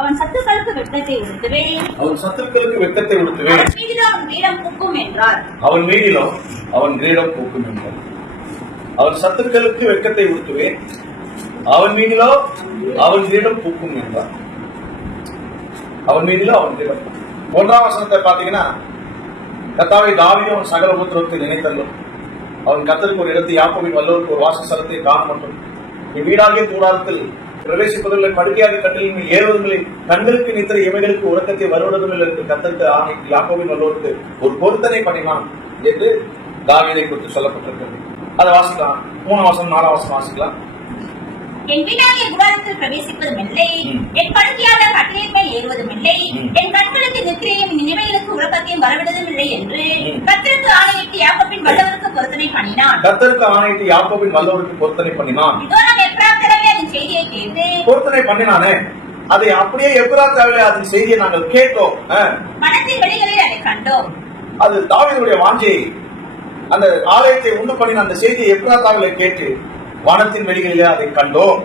அவன் சத்துக்களுக்கு வெட்கத்தை உடுத்துவேன். அவன் சத்துக்களுக்கு வெட்கத்தை உடுத்துவேன். அவன் மீதிலும் அவன் கிரீடம் பூக்கும் என்றார். அவன் மீதிலும் அவன் கிரீடம் பூக்கும் என்றார். அவன் சத்துக்களுக்கு வெட்கத்தை உடுத்துவேன், அவன் மீதிலோ அவன் கிரீடம் பூக்கும் என்றார். அவன் மீதிலோ அவன் கிரீடம். 1ஆம் வசனத்தை பாத்தீங்கன்னா, கர்த்தாவே தாவீது அவன் சகல உபத்திரவத்தை நினைத்தள்ளும், அவன் கர்த்தருக்கு ஒரு இடத்தை யாக்கோபின் வல்லவருக்கு ஒரு வாசஸ்தலத்தை காண மட்டும் வீடாகிய கூடாரத்தில் பிரவேசிப்பதில்லை, படுக்கையாக கட்டிலில் ஏறுவதில்லை, கண்களுக்கு நித்திரை இவைகளுக்கு உறக்கத்தை வருவதில்லை என்று கர்த்தருக்கு ஆணை யாக்கோபின் வல்லவருக்கு ஒரு பொருத்தனை பண்ணினான் என்று தாவீதை குறித்து சொல்லப்பட்டிருக்கிறது. அதை வாசிக்கலாம். 3ஆம் வசனம் 4ஆம் வசனம் வாசிக்கலாம். என் வீடாகிய கூடாரத்தில் பிரவேசிப்பதும் இல்லை, என் படுக்கையாக கட்டிலின் மேல் ஏறுவதும் இல்லை, என் கண்களுக்கு நித்திரையும் நினைவுகளுக்கு உறக்கத்தையும் வரவிடுவதும் இல்லை என்று கர்த்தருக்கு ஆணையிட்டு யாக்கோபின் வல்லவருக்கு பொருத்தனை பண்ணினான். கர்த்தருக்கு ஆணையிட்டு யாக்கோபின் வல்லவருக்கு பொருத்தனை பண்ணினான். இதோ நாம் எப்ராத்தாவிலே அதன் செய்தியை கேட்டு பொருத்தனை பண்ணினானே, அதை அப்படியே எப்ராத்தாவிலே அதன் செய்தியை நாங்கள் கேட்டோம், மனத்தின் வெளிகளில் அதை கண்டோம். அது தாவீதுடைய வாஞ்சை. அந்த ஆலயத்தை உண்டு பண்ணின அந்த செய்தியை எப்ராத்தாவிலே கேட்டு வானத்தின் வெளிகளிலே அதை கண்டோம்.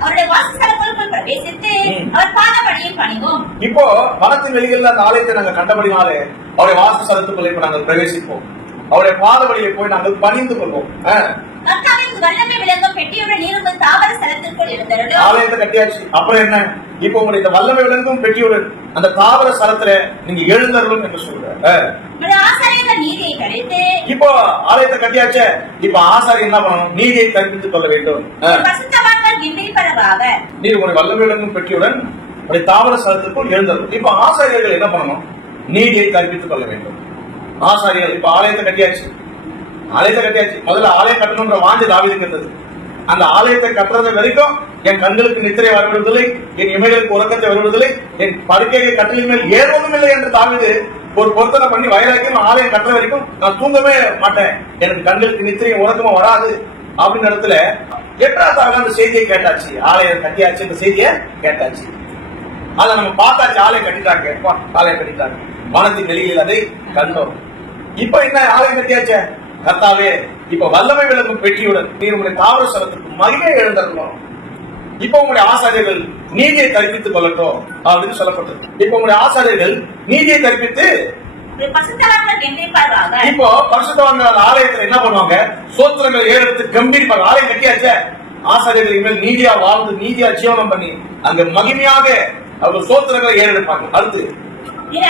அவருடைய வாசஸ்தலங்களுக்குள் பிரவேசித்து அவர் பாதபடியில் பணிவோம். இப்போ வனத்தின் வெளிகளில் அந்த ஆலயத்தை நாங்கள் கண்டபடினாலே அவருடைய வாசஸ்தலத்துக்குள்ளே இப்ப நாங்கள் பிரவேசிப்போம், அவருடைய பாதபடியை போய் நாங்கள் பணிந்து கொள்வோம். வல்லமை விளங்கும் பெட்டியுடன் நீருங்கள் தாவர ஸ்தலத்திற்குள் இருந்தருளும். ஆலயத்தை கட்டியாச்சு, அப்புறம் என்ன? இப்போ உங்களுடைய இந்த வல்லமை விளங்கும் பெட்டியுடன் அந்த தாவர ஸ்தலத்துல நீங்க எழுந்தருளும் என்று சொல்ற. ஆசாரியர்கள் நீதியை கழித்து, இப்போ ஆலயத்தை கட்டியாச்சே, இப்ப ஆசாரியர் என்ன பண்ணணும்? நீதியை கற்பித்துக் கொள்ள வேண்டும். பரிசுத்தவான்கள் கிம்பீரமாக நீர் உங்களுடைய வல்லமை விளங்கும் பெட்டியுடன் உடைய தாவர ஸ்தலத்திற்குள் எழுந்தருளும். இப்ப ஆசாரியர்கள் என்ன பண்ணணும்? நீதியை கற்பித்துக் கொள்ள வேண்டும். ஆசாரியர்கள் இப்ப ஆலயத்தை கட்டியாச்சு, முதல்ல ஆலயம் கட்டணும்ன்ற வாஞ்சை தாவீதுக்கு இருந்தது. அந்த ஆலயத்தை கட்டுறது வரைக்கும் என் கண்களுக்கு நித்திரை வருவதில்லை, என் இமைகளுக்கு உறக்கத்தை வருவதில்லை, என் படுக்கையை கட்டிலின் மேல் ஏறுவதும் இல்லை என்று தாவீது ஒரு பொருத்தனை பண்ணி வயலாக்கி ஆலயம் கட்டுற வரைக்கும் நான் தூங்கவே மாட்டேன், எனக்கு கண்களுக்கு நித்திரையும் உறக்கமும் வராது அப்படின்னு இடத்துல எப்ராத்தாவில அந்த செய்தியை கேட்டாச்சு. ஆலயம் கட்டியாச்சு, இந்த செய்தியை கேட்டாச்சு, அதை நம்ம பார்த்தாச்சு. ஆலயம் கட்டிட்டாங்க, வானத்தின் வெளியில் அதை கண்டோம். இப்ப என்ன? ஆலயம் கட்டியாச்சே, கர்த்தாவே இப்ப வல்லமை விளங்கும் பெட்டியுடன் நீர் உங்களுடைய தாவர ஸ்தலத்துக்கு மகிமை எழுந்தருளும். இப்ப உங்களுடைய ஆசாரியர்கள் நீதியை கற்பித்துக் கொள்ளட்டும் அப்படின்னு சொல்லப்பட்டது. இப்ப உங்களுடைய ஆசாரியர்கள் நீதியை கற்பித்து இப்போ பரிசுத்தவான்கள் ஆலயத்துல என்ன பண்ணுவாங்க? சோத்திரங்கள் ஏறெடுத்து கம்பீரிப்பாங்க. ஆலயம் கட்டியாச்சே, ஆசாரியர்கள் இனிமேல் நீதியா வாழ்ந்து நீதியா ஜீவனம் பண்ணி அங்க மகிமையாக அவங்க சோத்திரங்களை ஏறெடுப்பாங்க. அடுத்து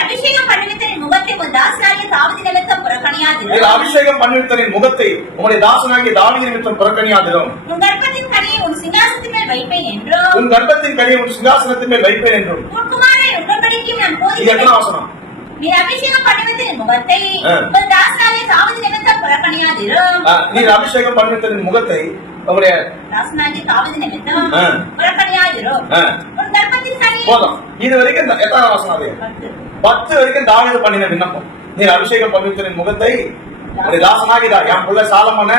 அபிஷேகம் பண்ணிவித்தனின் முகத்தை உன் தாசனாகிய தாவீது நிமித்தம் புறக்கணியாதிரும். அபிஷேகம் பண்ணிவித்தனின் முகத்தை உம்முடைய தாசனாகிய தாவீது நிமித்தம் புறக்கணியாதிரும். உன் கர்ப்பத்தின் கனியை உன் சிங்காசனத்தின் மேல் வைப்பேன் என்றும், உன் கர்ப்பத்தின் கனியை உன் சிங்காசனத்தின் மேல் வைப்பேன் என்றும். உன் குமாரனை உடன்படிக்கையும் நான் போதிக்கிறேன். இது என்ன வசனம்? நீர் அபிஷேகம் பண்ணிவித்தனின் முகத்தை உன் தாசனாகிய தாவீது நிமித்தம் புறக்கணியாதிரும். நீர் அபிஷேகம் பண்ணிவித்தனின் முகத்தை அவருடைய தாசனாகிய தாவீது நிமித்தம் புறக்கணியாதிரும். உன் கர்ப்பத்தின் கனி போதும். இது வரைக்கும் எத்தனை வசனம்? அது 10 வரைக்கும் தாவீது பண்ணின விண்ணப்பம். நீர் அபிஷேகம் பண்ணிவித்தனின் முகத்தை தாசனாகிதா என் பிள்ளை சாலமோன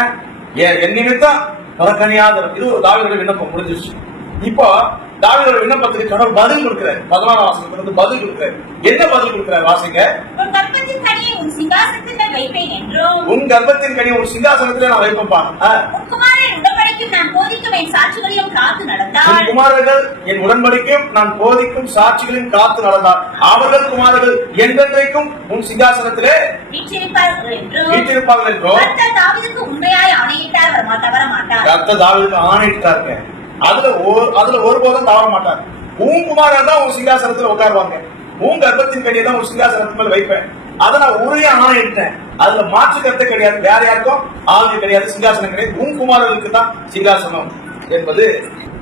என் நிமித்தம் புறக்கணியாதிரும். இது ஒரு தாவீதுடைய விண்ணப்பம் முடிஞ்சிருச்சு. இப்போ தாவீதோட விண்ணப்பத்துக்கு கடவுள் பதில் கொடுக்கிறார். 14ஆம் வசனத்திலிருந்து பதில் கொடுக்கிறார். என்ன பதில் கொடுக்கிறார்? வாசிங்க. உன் கர்ப்பத்தின் கனியை உன் சிங்காசனத்தின் மேல் வைப்பேன் என்றும், உன் கர்ப்பத்தின் கனியை உன் சிங்காசனத்திலே நான் வைப்பேன். உன் குமாரனை உடன்படிக்கையும் நான் போதிக்கும் என் சாட்சிகளையும் காத்து நடந்தார். உன் குமாரர்கள் என் உடன்படிக்கையும் நான் போதிக்கும் சாட்சிகளையும் காத்து நடந்தார். அவர்கள் குமாரர்கள் என்றென்றைக்கும் உன் சிங்காசனத்திலே வீற்றிருப்பார்கள் என்றும் கர்த்தர் தாவீதுக்கு உண்மையாய் ஆணையிட்டார், தவற மாட்டார். கர்த்தர் தாவீதுக்கு ஆணையிட்டாருங்க. அதுல ஒருபோதும் தவற மாட்டார். உன் குமாரர் தான் உன் சிங்காசனத்துல உட்காருவாங்க, உன் கர்ப்பத்தின் கனியை தான் உன் சிங்காசனத்து மேல வைப்பேன். அதை நான் உறுதியா ஆணையிட்டேன். அதுல மாற்று கருத்து கிடையாது. வேற யாருக்கும் ஆளுநை கிடையாது, சிங்காசனம் கிடையாது. உன் குமாரர்களுக்கு தான் சிங்காசனம் என்பது.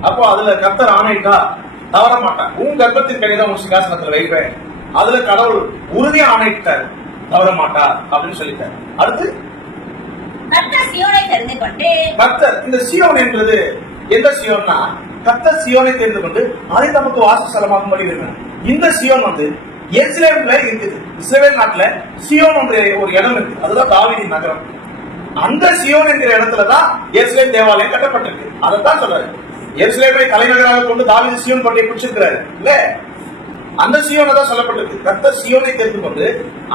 அப்போ அதுல கர்த்தர் ஆணையிட்டா தவற மாட்டான். உன் கர்ப்பத்தின் கனியை தான் உன் சிங்காசனத்துல வைப்பேன். அதுல கடவுள் உறுதியா ஆணையிட்டார், தவற மாட்டார் அப்படின்னு சொல்லிட்டார். அடுத்து கர்த்தர் சீயோனை தெரிந்து கொண்டு, கர்த்தர் இந்த சீயோன் என்பது எந்த சீயோன்னா, கர்த்தர் சீயோனை தெரிந்து கொண்டு அதை நமக்கு வாசஸ்தலமாகும்படி இருக்கிறார். இந்த சீயோன் வந்து எருசலேம்ல இருக்குது. இஸ்ரவேல் நாட்டுல சீயோன் ஒரு இடம் இருக்கு, அதுதான் தாவீதின் நகரம். அந்த சீயோன் என்கிற இடத்துலதான் எருசலேம் தேவாலயம் கட்டப்பட்டிருக்கு. அதைத்தான் சொல்றாரு. எருசலேமை தலைநகராக கொண்டு தாவீது சீயோன் பட்டியை பிடிச்சிருக்கிறாரு இல்ல, அந்த சீயோனை தான் சொல்லப்பட்டிருக்கு. கர்த்தர் சீயோனை தெரிந்து கொண்டு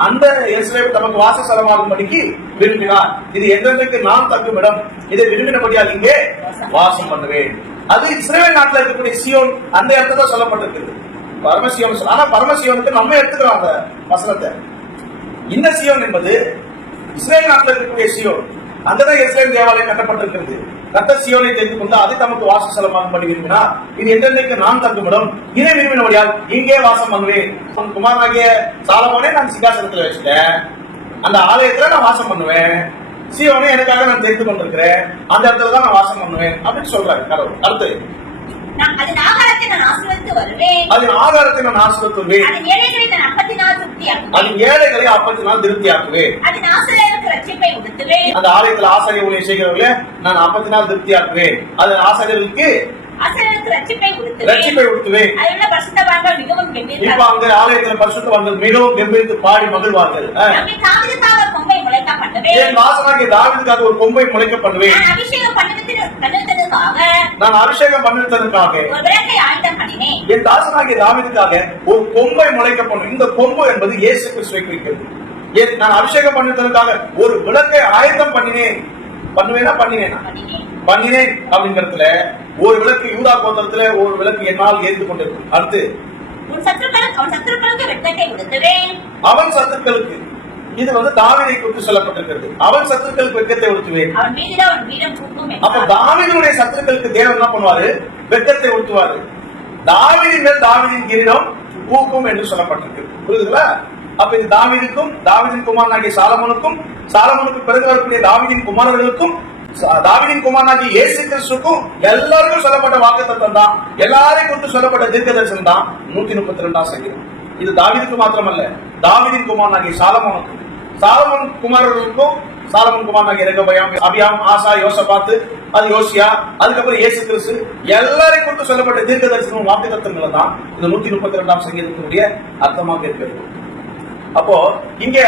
அந்த எருசலேம் தமக்கு வாசஸ்தலமாகும்படிக்கு விரும்பினார். இது என்றென்றைக்கு நான் தங்கும் இடம், இதை விரும்பினபடியால் இங்கே வாசம் பண்ணுவேன். அது இஸ்ரேல் நாட்டில் இருக்கக்கூடிய சியோன் அந்த இடத்துல சொல்லப்பட்டிருக்குது. பரமசியோன். ஆனா பரமசியோனுக்கு நம்ம எடுத்துக்கிறோம் அந்த வசனத்தை. இந்த சியோன் என்பது இஸ்ரேல் நாட்டில் இருக்கக்கூடிய சியோன். அங்கதான் இஸ்ரேல் தேவாலயம் கட்டப்பட்டிருக்கிறது. கர்த்தர் சியோனை தெரிந்து கொண்டு அதை தமக்கு வாசஸ்தலமாக பண்ணி விரும்பினார். இது என்றென்றைக்கு நான் தங்குமிடம், இதை விரும்பினபடியால் இங்கே வாசம் பண்ணுவேன். குமாரனாகிய சாலமோனே நான் சிங்காசனத்துல வச்சுட்டேன், அந்த ஆலயத்துல நான் வாசம் பண்ணுவேன். சியோனை எனக்காக நான் தெரிந்து கொண்டிருக்கிறேன், அந்த இடத்துல தான் நான் வாசம் பண்ணுவேன் அப்படின்னு சொல்றாரு கடவுள். அடுத்து அதன் ஆகாரத்தை நான் ஆசீர்வதித்து வருவேன். அதன் ஆகாரத்தை நான் ஆசீர்வதித்து வருவேன். அதன் ஏழைகளை நான் அப்பத்தினால் திருப்தியாக்குவேன். அதன் ஏழைகளை அப்பத்தினால் திருப்தியாக்குவேன். அதன் ஆசிரியருக்கு ரட்சிப்பை உடுத்துவேன். அந்த ஆலயத்தில் ஆசிரியர் ஊழியம் செய்கிறவர்களே நான் அப்பத்தினால் திருப்தியாக்குவேன். அதன் ஆசிரியருக்கு ரட்சிப்பை உடுத்துவேன். அதிலுள்ள பரிசுத்தவான்கள் மிகவும் கெம்பீரித்து இப்ப அந்த ஆலயத்தில் பரிசுத்தவான்கள் மிகவும் கெம்பீரித்து பாடி மகிழ்வார்கள். தாவீதுக்காக கொம்பை முளைக்க பண்ணுவேன். என் வாசனாகிய தாவீதுக்காக ஒரு கொம்பை முளைக்க பண்ணுவேன். நான் அபிஷேகம் பண்ணினதற்காக ஒரு விளக்கை ஆயத்தம் பண்ணினேன். என் தாசனாகிய தாவீதுக்காக ஒரு கொம்பை முளைக்க பண்ணும். இந்த கொம்பு என்பது இயேசு கிறிஸ்துவை குறிக்கிறது. நான் அபிஷேகம் பண்ணினதற்காக ஒரு விளக்கை ஆயத்தம் பண்ணினேன். பண்ணினேன் அப்படிங்கறதுல ஒரு விளக்கு யூதா கோத்திரத்துல ஒரு விளக்கு என்னால் ஏந்து கொண்டிருக்கும். அடுத்து அவன் சத்துக்களுக்கு, இது தாவீதை குறித்து சொல்லப்பட்டிருக்கிறது. அவன் சத்துக்களுக்கு வெட்கத்தை உடுத்துவேன். அப்ப தாவீதுடைய சத்துக்களுக்கு தேவன் என்ன பண்ணுவாரு? வெட்கத்தை உடுத்துவாரு. தாவீதின் மேல் தாவீதின் கிரீடம் பூக்கும் என்று சொல்லப்பட்டிருக்கு. புரியுதுங்களா? அப்ப இது தாவீதுக்கும் தாவீதின் குமாரனாகிய சாலமோனுக்கும் சாலமோனுக்கு பிறகு வரக்கூடிய தாவீதின் குமாரர்களுக்கும் தாவீதின் குமாரனாகிய இயேசு கிறிஸ்துக்கும் எல்லாருக்கும் சொல்லப்பட்ட வாக்குத்தத்தம் தான். எல்லாரையும் குறித்து சொல்லப்பட்ட தீர்க்கதரிசனம் தான் 132ஆம் சங்கீதம். இது தாவீதுக்கு மாத்திரமல்ல, தாவீதின் குமாரனாகிய சாலமோனுக்கும் சாலமோன் குமாரர்களுக்கும் சாலமோன் குமாரனாகிய ரெகொபெயாம், அபியாம், ஆசா, யோசபாத்து, அது யோசியா, அதுக்கப்புறம் இயேசு கிறிஸ்து எல்லாரையும் குறித்து சொல்லப்பட்ட தீர்க்கதரிசனம் வாக்குத்தத்தங்களை தான் இந்த 132ஆம் சங்கீதத்தினுடைய அர்த்தமாக இருக்கிறது. அப்போ இங்க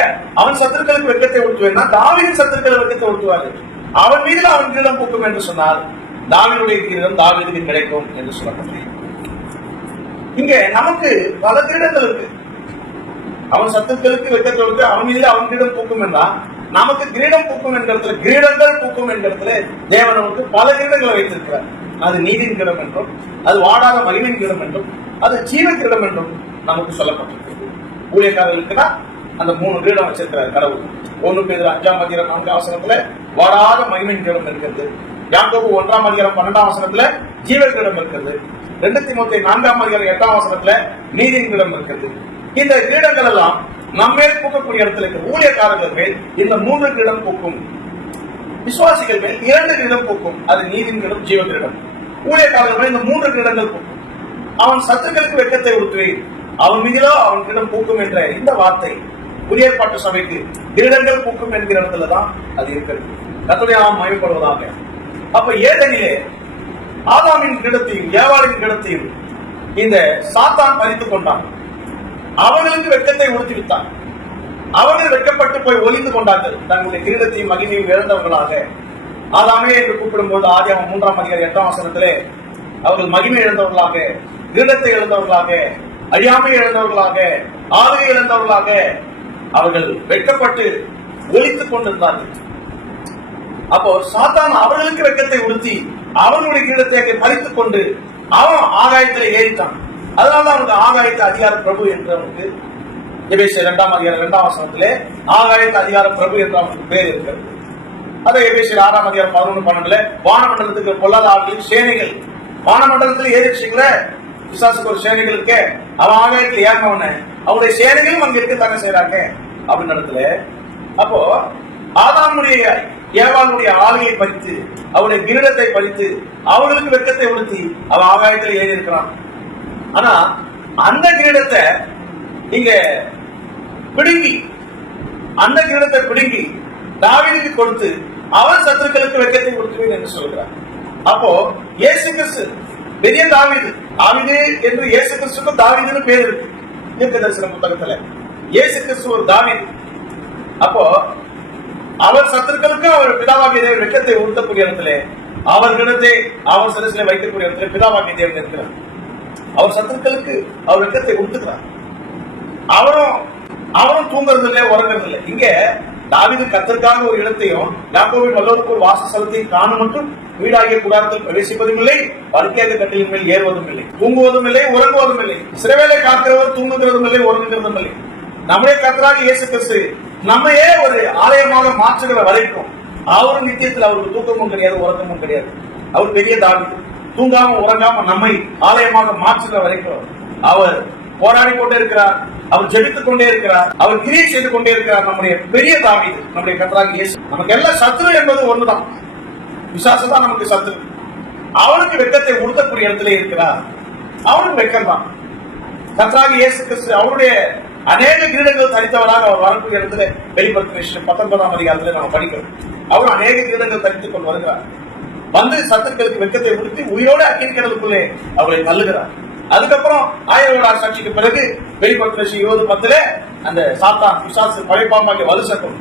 அவன் சத்துருக்களுக்கு வெட்கத்தை உடுத்துவேன்னா தாவீதின் சத்துருக்களை வெட்கத்தை உடுத்துவாரு. அவன் மீது அவன் கிரீடம் பூக்கும் என்று சொன்னால் தாவீதுடைய கிரீடம் தாவீதுக்கு கிடைக்கும் என்று சொல்லப்பட்டது. இங்க நமக்கு பல கிரீடங்கள் இருக்கு. அவன் சத்துருக்களுக்கு வெட்கத்தை உடுத்து அவன் மீது அவன் கிரீடம் பூக்கும் என்றால் நமக்கு கிரீடம் பூக்கும் என்ற இடத்துல, கிரீடங்கள் பூக்கும் என்ற இடத்துல தேவன் நமக்கு பல கிரீடங்களை வைத்திருக்கிறார். அது நீதியின் கிரீடம் என்றும், அது வாடாத மகிமையின் கிரீடம் என்றும், அது ஜீவ கிரீடம் என்றும் நமக்கு சொல்லப்பட்டிருக்கிறது. ஊழியக்காரர்களுக்கு அந்த 3 கிரீடம் வச்சிருக்கிறார் கடவுள். 1 பேதுரு 5ஆம் அதிகாரம் 4ஆம் வசனத்துல வாடாத மகிமையின் கிரீடம் இருக்கிறது. யாக்கோபு 1ஆம் அதிகாரம் 12ஆம் வசனத்துல ஜீவ கிரீடம் இருக்கிறது. 2 தீமோத்தேயு 4ஆம் அதிகாரம் 8ஆம் வசனத்துல நீதியின் கிரீடம் இருக்கிறது. இந்த கிரீடங்கள் எல்லாம் நம்மேல் பூக்கக்கூடிய இடத்துல இருக்கு. ஊழியக்காரர்கள் மேல் இந்த 3 கிரீடம் பூக்கும். விசுவாசிகள் மேல் 2 கிரீடம் பூக்கும். அது நீதியின் கிரீடம், ஜீவ கிரீடம். ஊழியக்காரர்கள் மேல் இந்த 3 கிரீடங்கள் பூக்கும். அவன் சத்துக்களுக்கு வெட்கத்தை உடுத்துவேன், அவன் மீதோ அவன் கிரீடம் பூக்கும் என்ற இந்த வார்த்தை புதிய ஏற்பாட்டு சபைக்கு கிரீடங்கள் பூக்கும் என்கிற இடத்துலதான் அது இருக்கிறது. கர்த்தருடைய நாமம் மகிமைப்படுவதாக. அப்ப ஏதெனிலே ஆதாமின் கிரீடத்தையும் ஏவாளின் கிரீடத்தையும் இந்த சாத்தான் பறித்துக் கொண்டான். அவர்களுக்கு வெட்கத்தை உடுத்தி விட்டான். அவர்கள் வெட்கப்பட்டு போய் ஒளிந்து கொண்டார்கள். தங்களுடைய கிரீடத்தையும் மகிமையும் இழந்தவர்களாக. ஆதாமே என்று கூப்பிடும் போது ஆதியாகமம் 3ஆம் அதிகாரம் 8ஆம் வசனத்திலே அவர்கள் மகிமை இழந்தவர்களாக, கிரீடத்தை இழந்தவர்களாக, அறியாமை இழந்தவர்களாக, ஆளுகை இழந்தவர்களாக அவர்கள் வெட்கப்பட்டு ஒளித்துக் கொண்டிருந்தார்கள். அப்போ சாத்தான் அவர்களுக்கு வெட்கத்தை உடுத்தி அவர்களுடைய கிரீடத்தை பறித்துக் கொண்டு அவன் ஆகாயத்தில் ஏறிட்டான். அதனால அவனுக்கு ஆகாயத்து அதிகார பிரபு என்று அவனுக்கு எபேசியர் 2ஆம் அதிகாரம் 2ஆம் வசனத்திலே ஆகாயத்து அதிகார பிரபு என்று அவனுக்கு பேர் இருக்கிறது. அதை எபேசியர் 6ஆம் அதிகாரம் 11-12 வானமண்டலத்துக்கு பொல்லாத ஆட்களின் சேனைகள், வானமண்டலத்தில் ஏறிச்சுங்கிற விசாசுக்கு ஒரு சேனைகள் இருக்க, அவன் ஆகாயத்தில் ஏறினவன அவனுடைய சேனைகளும் அங்க இருக்க தானே செய்யறாங்க அப்படின்னு இடத்துல. அப்போ ஆதாமுடைய ஏவாளுடைய ஆளுகையை பறித்து அவருடைய கிரீடத்தை பறித்து அவர்களுக்கு வெட்கத்தை உடுத்தி அவன் ஆகாயத்தில் ஏறி இருக்கிறான். ஆனா அந்த கிரீடத்தை இங்க பிடுங்கி, அந்த கிரீடத்தை பிடுங்கி தாவீதுக்கு கொடுத்து அவன் சத்துருக்களுக்கு வெட்கத்தை கொடுத்துவேன் என்று சொல்கிறார். அப்போ இயேசு கிறிஸ்து பெரிய தாவீது, தாவீது என்று இயேசு கிறிஸ்துக்கு தாவீதுன்னு பேர் இருக்கு தீர்க்கதரிசன புத்தகத்துல. இயேசு கிறிஸ்து ஒரு தாவீது. அப்போ அவர் சத்துருக்களுக்கு அவர் பிதாவாகிய தேவன் வெட்கத்தை உடுத்தக்கூடிய இடத்துல, அவர்களிடத்தை அவர் சிரசில வைக்கக்கூடிய இடத்துல பிதாவாகிய தேவன் இருக்கிறார். அவர் சத்துருக்களுக்கு அவர் வெட்கத்தை உடுத்துக்கிறார். அவரும் தூங்குறது இல்லை, உறங்குறது இல்லை. இங்க தாவீது கர்த்தருக்காக ஒரு இடத்தையும் யாக்கோபின் வல்லோருக்கு ஒரு வாசஸ்தலத்தையும் காண மட்டும் வீடாகிய கூடாரத்தில் பிரவேசிப்பதும் இல்லை, படுக்கையாக கட்டிலின் மேல் ஏறுவதும் இல்லை, தூங்குவதும் இல்லை, உறங்குவதும் இல்லை. இஸ்ரவேலை காக்கிறவர் தூங்குகிறதும் இல்லை, உறங்குகிறதும் இல்லை. நம்முடைய கர்த்தராகிய இயேசு கிறிஸ்து நம்மையே ஒரு ஆலயமாக மாற்றுகிற வரைக்கும் அவர் நித்தியத்தில் அவருக்கு தூக்கமும் கிடையாது, உறக்கமும் கிடையாது. அவர் பெரிய தாவீது. தூங்காம உறங்காம நம்மை ஆலயமாக மாற்றுகிற வரைக்கும் அவர் போராடி கொண்டே இருக்கிறார், அவர் ஜெபித்துக் கொண்டே இருக்கிறார், அவர் கிரியை செய்து கொண்டே இருக்கிறார். நம்முடைய பெரிய தாவீது, நம்முடைய கர்த்தராகிய இயேசு. நமக்கு எல்லாம் சத்துரு என்பது ஒண்ணுதான், பிசாசு தான் நமக்கு சத்துரு. அவனுக்கு வெட்கத்தை உடுத்தக்கூடிய இடத்துல இருக்கிறார், அவனுக்கு வெட்கம் தான். கர்த்தராகிய இயேசு கிறிஸ்து அவருடைய அநேக கிரீடங்கள் தரித்தவராக அவர் வரக்கூடிய இடத்துல வெளிப்படுத்தின 19ஆம் அதிகாரத்துல நம்ம படிக்கிறோம். அவர் அநேக கிரீடங்கள் தரித்துக் கொண்டு வருகிறார். வந்து சத்துருக்களுக்கு வெட்கத்தை உடுத்தி உயிரோடு அக்கினி கடலுக்குள்ளே அவர்களை தள்ளுகிறார். அதுக்கப்புறம் 1000 வருட சாட்சிக்கு பிறகு வெளிப்படுத்தின 20:10 அந்த சாத்தான் பிசாசு பழைப்பாம்பாகிய வலுசக்கம்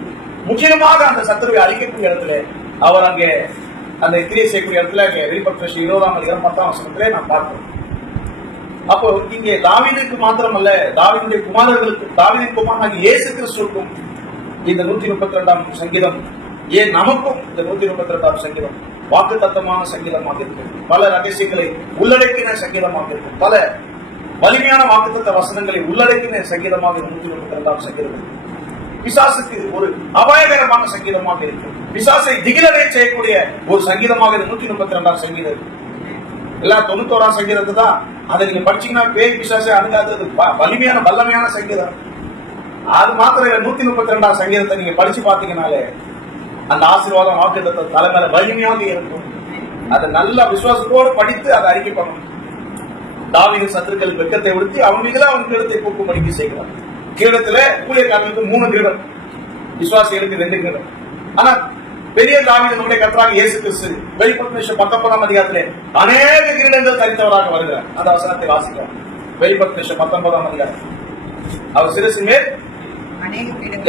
முற்றிலுமாக அந்த சத்துருவை அழிக்கக்கூடிய இடத்துல அவர் அங்கே அந்த கிரியை செய்யக்கூடிய இடத்துல அங்கே வெளிப்படுத்தின 20ஆம் அதிகாரம் 10ஆம் வசனத்திலே நாம் பார்க்கிறோம். அப்போ இங்கே தாவீதுக்கு மாத்திரமல்ல, தாவீதுடைய குமாரர்களுக்கும், தாவீதின் குமாரனாகிய இயேசு கிறிஸ்துவுக்கும் இந்த 132ஆம் சங்கீதம், ஏன் நமக்கும் இந்த 132ஆம் சங்கீதம் வாக்கு தத்தமான சங்கீதமாக இருக்கு. பல ரகசியங்களை உள்ளடக்கின சங்கீதமாக இருக்கு. பல வலிமையான வாக்குத்தத்த வசனங்களை உள்ளடக்கின சங்கீதமாக 132ஆம் சங்கீதம். பிசாசுக்கு ஒரு அபாயகரமான சங்கீதமாக இருக்கு. பிசாசை திகிலடைய செய்யக்கூடிய ஒரு சங்கீதமாக 132ஆம் சங்கீதம். எல்லா 91ஆம் சங்கீதத்தை தான் அதை நீங்க படிச்சீங்கன்னா பேய் பிசாசை அணுகாதது வலிமையான வல்லமையான சங்கீதம். அது மாத்திரம் 132ஆம் சங்கீதத்தை நீங்க படிச்சு பாத்தீங்கன்னாலே அந்த ஆசீர்வாதம் வாக்குத்தத்த தலைமையில வலிமையாக இருக்கும். அதை நல்ல விசுவாசத்தோடு படித்து அதை அறிக்கை பண்ணணும். தாவீது சத்துருக்கள் வெட்கத்தை உடுத்தி அவங்களுக்கு அவன் கிரீடத்தை போக்கும்படிக்கு செய்கிறார். கிரீடத்துல ஊழியக்காரர்களுக்கு 3 கிரீடம், விசுவாசிகளுக்கு 2 கிரீடம். ஆனா பெரிய தாவீது நம்முடைய கர்த்தராகிய இயேசு கிறிஸ்து வெளிப்படுத்தின 19ஆம் அதிகாரத்திலே அநேக கிரீடங்கள் தரித்தவராக வருகிறார். அந்த வசனத்தை வாசிக்கிறோம். வெளிப்படுத்தின 19ஆம் அதிகாரம் அவர் சிரசின் மேல்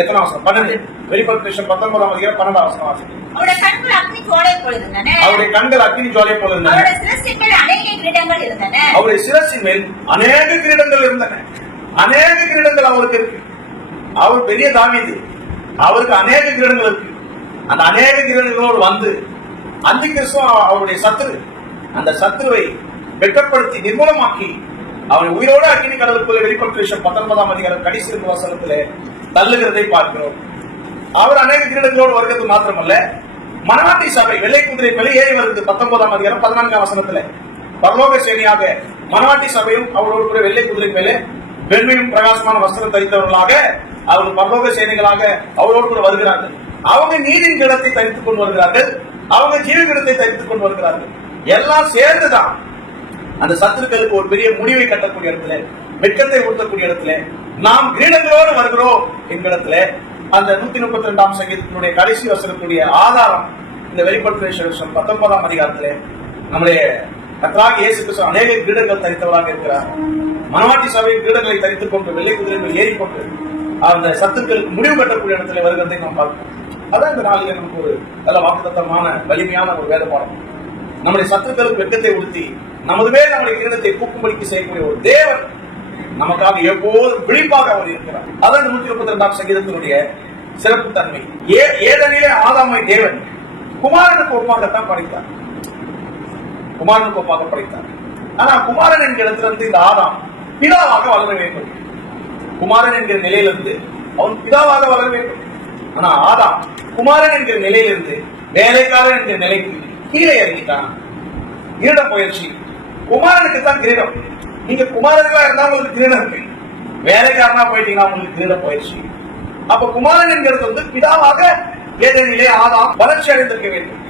எத்தனை வசனம்? 12. வெளிப்படுத்தின 19ஆம் அதிகாரம் 12ஆம் வசனம் வாசிக்கிறோம். அவருடைய கண்கள் அக்னி ஜுவாலை போல இருந்தன. அவருடைய கண்கள் அக்னி ஜுவாலை போல இருந்தன. அவருடைய சிரசின் மேல் அநேக கிரீடங்கள் இருந்தன. அவருடைய சிரசின் மேல் அநேக கிரீடங்கள் இருந்தன. அநேக கிரீடங்கள் அவருக்கு இருக்கு. அவர் பெரிய தாவீது, அவருக்கு அநேக கிரீடங்கள் இருக்கு. அந்த அநேக கிரீடங்களோடு வந்து அந்தி கிறிஸ்து அவருடைய சத்துரு, அந்த சத்துருவை வெட்கப்படுத்தி நிர்மூலமாக்கி அவனை உயிரோடு அக்கினி கடலுக்குள்ள வெளிப்படுத்தின 19ஆம் அதிகாரம் கடைசி வசனத்திலே தள்ளுகிறதை பார்க்கிறோம். அவர் அநேக கிரீடங்களோடு வருகிறது மாத்திரமல்ல, மனவாட்டி சபை வெள்ளை குதிரை மேலே ஏறி வருது. 19ஆம் அதிகாரம் 14ஆம் வசனத்துல பரலோக சேனையாக மனவாட்டி சபையும் அவரோடு கூட வெள்ளை குதிரை மேலே வெண்மையும் பிரகாசமான வஸ்திரம் தரித்தவர்களாக அவர்கள் பரலோக சேனைகளாக அவரோடு கூட வருகிறார்கள். அவங்க நீரின் கிடத்தை தரித்துக் கொண்டு வருகிறார்கள், அவங்க ஜீவ கிடத்தை தரித்துக் கொண்டு வருகிறார்கள். எல்லாம் சேர்ந்துதான் அந்த சத்துருக்களுக்கு ஒரு பெரிய முடிவை கட்டக்கூடிய இடத்துல, வெட்கத்தை ஊட்டக்கூடிய இடத்துல நாம் கிரீடங்களோடு வருகிறோம் என்கிற இடத்துல அந்த 132ஆம் சங்கீதத்தினுடைய கடைசி வசனத்துடைய ஆதாரம் இந்த வெளிப்படுத்தின 19ஆம் அதிகாரத்திலே நம்முடைய கர்த்தராகிய இயேசு கிறிஸ்து அநேக கிரீடங்கள் தரித்தவராக இருக்கிறார். மனவாட்டி சபை கிரீடங்களை தரித்துக் கொண்டு வெள்ளை குதிரைகள் ஏறிக்கொண்டு அந்த சத்துக்களுக்கு முடிவு கட்டக்கூடிய இடத்துல வருகிறதை நாம் பார்க்கிறோம். அதான் இந்த நாளிலே நமக்கு ஒரு நல்ல வாக்குத்தத்தமான வலிமையான ஒரு வேத பாடம். நம்முடைய சத்துக்களுக்கு வெட்கத்தை உடுத்தி நமதுவே நம்முடைய கிரீடத்தை பூக்கும்படிக்கு செய்யக்கூடிய ஒரு தேவன் நமக்காக எப்போதும் விழிப்பாக அவர் இருக்கிறார். அதான் 132ஆம் சங்கீதத்தினுடைய சிறப்பு தன்மை. ஏதனிலே ஆதாமை தேவன் குமாரனுக்கு ஒப்பாகத்தான் படைத்தார். குமாரனுக்கு ஒப்பாக படைத்தார். ஆனா குமாரன் என்கிற இடத்திலிருந்து இந்த ஆதாம் பிதாவாக வளர வேண்டும். குமாரன் என்கிற நிலையிலிருந்து அவன் பிதாவாக வளர வேண்டும். ஆனா ஆதாம் குமாரன் என்கிற நிலையிலிருந்து வேலைக்காரன் என்கிற நிலைக்கு கீழே இறங்கிட்டான். கிரீட பயிற்சி குமாரனுக்கு தான் கிரீடம். நீங்க குமாரர்களா இருந்தா உங்களுக்கு கிரீடம் இருக்கு, வேலைக்காரனா போயிட்டீங்கன்னா உங்களுக்கு கிரீட பயிற்சி. அப்ப குமாரன் என்கிறது வந்து பிதாவாக ஏதேனிலே ஆதாம் வளர்ச்சி அடைந்திருக்க வேண்டும்.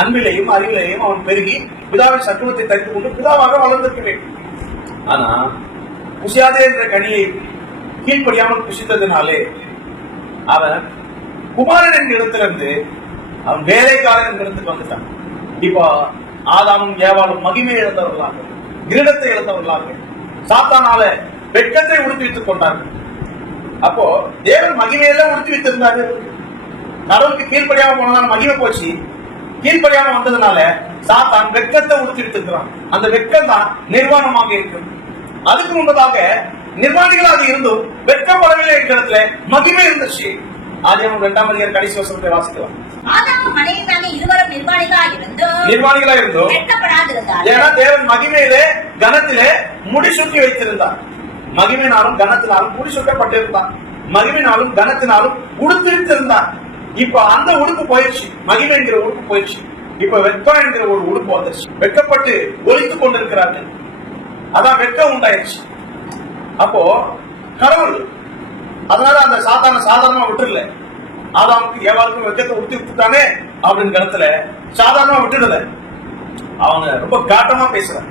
அன்பிலையும் அறிவிலையும் அவன் பெருகி பிதாவின் சத்துவத்தை தரித்துக் கொண்டு பிதாவாக வளர்ந்திருக்க வேண்டும். ஆனா புசியாதே என்ற கனியை கீழ்ப்படியாமல் புசித்ததினாலே அவன் குமாரன் என்ற இடத்திலிருந்து அவன் வேலைக்காரன் என்ற இடத்துக்கு வந்துட்டான். இப்போ ஆதாமும் ஏவாளும் மகிமையை இழந்தவர்களாக, கிரீடத்தை இழந்தவர்களாக, சாத்தானால வெட்கத்தை உடுத்தி வைத்துக் கொண்டார்கள். அப்போ தேவன் மகிமையெல்லாம் உடுத்தி வைத்திருந்தாரு. கடவுளுக்கு கீழ்ப்படியாம போனதால மகிமை போச்சு. கீழ்ப்படியாம வந்ததுனால சாத்தான் வெட்கத்தை உடுத்தி வைத்திருக்கிறான். அந்த வெட்கம் தான் நிர்வாணமாக இருக்கும். அதுக்கு முன்பதாக நிர்வாணிகளாக இருந்தும் வெட்கப்படவில்லை என்ற இடத்துல மகிமை இருந்துச்சு. ஆதியாகமம் 2ஆம் அதிகாரம் கடைசி வசனத்தை வாசிக்கலாம். ஆதாமும் மனைவியுமாக இருவரும் நிர்வாணிகளா இருந்தோம் வெட்கப்படாதிருந்தார்கள். ஏன்னா தேவன் மகிமையிலே கனத்திலே முடிசூட்டி வைத்திருந்தார். மகிமையினாலும் கனத்தினாலும் முடிசூட்டப்பட்டிருந்தார். மகிமையினாலும் கனத்தினாலும் உடுத்திருந்தார். இப்ப அந்த உடுப்பு போயிடுச்சு, மகிமை என்கிற உடுப்பு போயிடுச்சு. இப்ப வெட்கம் என்கிற ஒரு உடுப்பு வந்துருச்சு. வெட்கப்பட்டு ஒழித்துக் கொண்டிருக்கிறார்கள். அதான் வெட்கம் உண்டாயிடுச்சு. அப்போ கடவுள் அதனால அந்த சாதாரணமா விட்டுருல. ஆதாமுக்கு ஏவாளுக்கும் வெட்கத்தை உடுத்தி விட்டுட்டானே அப்படின்னு இடத்துல சாதாரணமா விட்டுடல. அவங்க ரொம்ப காட்டமா பேசுறான்.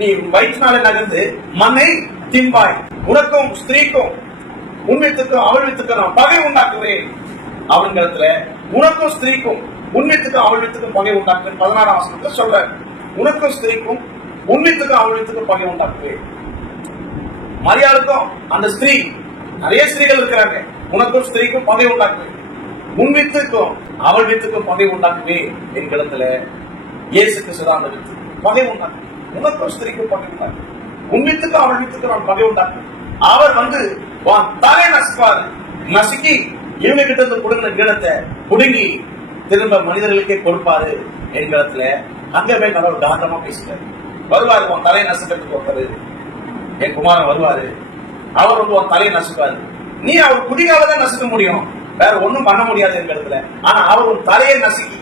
நீ வயிற்றுனாலே நகர்ந்து மண்ணை தின்பாய், உனக்கும் ஸ்திரீக்கும் உண்மைத்துக்கும் அவழ்வித்துக்கும் நான் பகை உண்டாக்குவேன் அப்படின்னு இடத்துல உனக்கும் ஸ்திரீக்கும் உண்மைத்துக்கும் அவழ்வித்துக்கும் பகை உண்டாக்குவேன் 16ஆம் வசனத்துல சொல்ற. உனக்கும் ஸ்திரீக்கும் உண்மைத்துக்கும் அவழ்வித்துக்கும் பகை உண்டாக்குவேன். மரியாளுக்கும் அந்த ஸ்திரீ, நிறைய ஸ்திரீகள் இருக்கிறாங்க, உனக்கும் ஸ்திரீக்கும் பகை உண்டாக்குவேன், உண்மைத்துக்கும் அவழ்வித்துக்கும் பகை உண்டாக்குவேன் என்கிடத்துல இயேசு கிறிஸ்து அந்த வித்து பகை உண்டாக்கு. உனக்கும் ஸ்திரீக்கும் பகை உண்டாக்கு, உண்மைத்துக்கும் அவழ்வித்துக்கும் நான் பகை உண்டாக்கு. அவர் வந்து தலை நசுப்பாரு, நசுக்கி இவங்க கிட்ட இருந்து கொடுங்கிற கிடத்தை புடுங்கி திரும்ப மனிதர்களுக்கே கொடுப்பாரு என்கிடத்துல அங்கமே கடவுள் தாராளமா பேசுறாரு. வருவாரு, உன் தலையை நசுக்கிறதுக்கு ஒருத்தரு, என் குமாரன் வருவாரு, அவர் வந்து உன் தலையை நசுப்பாரு. நீ அவர் குடிகால தான் நசுக்க முடியும், வேற ஒண்ணும் பண்ண முடியாது என்கிடத்துல. ஆனா அவர் உன் தலையை நசுக்கி,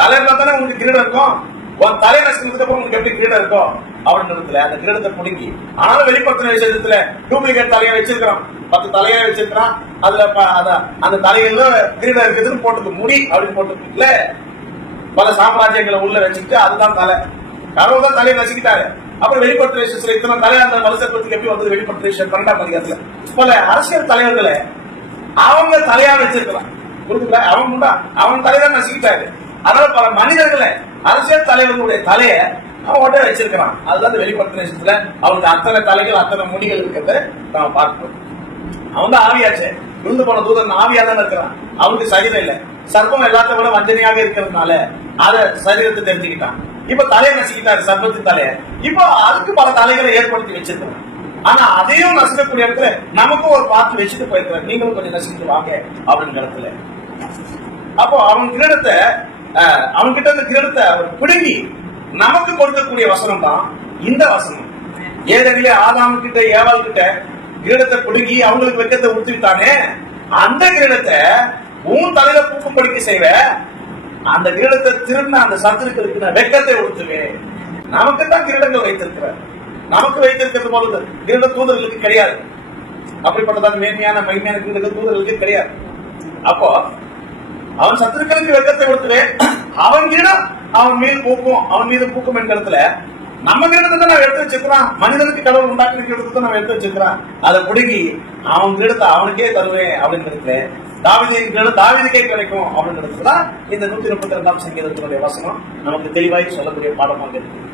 தலையில தானே உங்களுக்கு கிரீடம் இருக்கும், உன் தலையை நசுக்கிறதுக்கு அப்புறம் உங்களுக்கு எப்படி கிரீடம் இருக்கும் அவரிடத்துல அந்த கிரீடத்தை புடுங்கி. ஆனாலும் வெளிப்படுத்தின விஷயத்துல டூப்ளிகேட் தலையை வச்சிருக்கிறோம், 10 தலையா வச்சிருக்கிறான். அதுல அந்த தலையில கிரீடம் இருக்குதுன்னு போட்டுக்கு முடி அப்படின்னு போட்டுல பல சாம்ராஜ்யங்களை உள்ள வச்சுட்டு அதுதான் தலை. கடவுள் தான் தலையை நசுக்கிட்டாரு. அப்புறம் வெளிப்படுத்தின விஷயத்துல இத்தனை தலை அந்த மனுஷத்துக்கு எப்படி வந்தது? வெளிப்படுத்தின விஷயம் 12ஆம் அதிகாரத்துல பல அரசியல் தலைவர்களை அவங்க தலையா வச்சிருக்கிறான். அவன் முண்டா அவன் தலைதான் நசுக்கிட்டாரு. அதனால பல மனிதர்களை அரசியல் தலைவர்களுடைய தலைய அவன் ஒட்ட வச்சிருக்கிறான். அதுதான் வெளிப்படுத்தின விஷயத்துல அவனுக்கு அத்தனை தலைகள் அத்தனை முடிகள் இருக்கிறத நாம பார்க்கணும். அவன் தான் ஆவியாச்சு, விழுந்து போன தூதன் ஆவியா தான் இருக்கிறான். அவனுக்கு சரீரம் இல்லை. சர்ப்பம் எல்லாத்த விட வஞ்சனையாக இருக்கிறதுனால அத சரீரத்தை தெரிஞ்சுக்கிட்டான். இப்ப தலையை நசுக்கிட்டாரு, சர்ப்பத்தின் தலைய. இப்போ அதுக்கு பல தலைகளை ஏற்படுத்தி வச்சிருக்கிறான். ஆனா அதையும் நசுக்கக்கூடிய இடத்துல நமக்கும் ஒரு பார்த்து வச்சுட்டு போயிருக்கிறார், நீங்களும் கொஞ்சம் நசுக்கிட்டு வாங்க அப்படின்னு இடத்துல. அப்போ அவன் கிரீடத்தை அவன்கிட்ட இந்த கிரீடத்தை அவர் பிடுங்கி நமக்கு கொடுக்கக்கூடிய வசனம் தான் இந்த வசனம். ஏதனிலே ஆதாம் கிட்ட ஏவாள் கிட்ட கிரீடத்தை பிடுங்கி அவங்களுக்கு வெட்கத்தை உடுத்திட்டானே, அந்த கிரீடத்தை உன் தலையில பூக்கும்படிக்கு செய்வ, அந்த கிரீடத்தை திரும்ப அந்த சத்துருக்களுக்கு வெட்கத்தை உடுத்துவேன். நமக்கு தான் கிரீடங்கள் வைத்திருக்கிறார். நமக்கு வைத்திருக்கிறது போல கிரீட தூதர்களுக்கு கிடையாது. அப்படிப்பட்டதான் மேன்மையான மகிமையான கிரீடங்கள் தூதர்களுக்கு கிடையாது. அப்போ அவன் சத்துருக்களுக்கு வெட்கத்தை கொடுத்துவேன், அவன் கிரீடம் அவன் மீது பூக்கும் என்ற இடத்துல நம்ம கிரீடத்தை தான் நான் எடுத்து வச்சிருக்கிறான். மனிதனுக்கு கடவுள் உண்டாக்குற கிரீடத்தை நான் எடுத்து வச்சிருக்கிறான். அதை பிடுங்கி அவன் கிரீடத்தை அவனுக்கே தருவேன் அப்படின்னு இருக்கிறேன். தாவீதின் கிரீடம் தாவீதுக்கே கிடைக்கும் அப்படின்னு இருக்கிறதுதான் இந்த 132ஆம் சங்கீதத்தினுடைய வசனம் நமக்கு தெளிவாய் சொல்லக்கூடிய பாடமாக இருக்கு.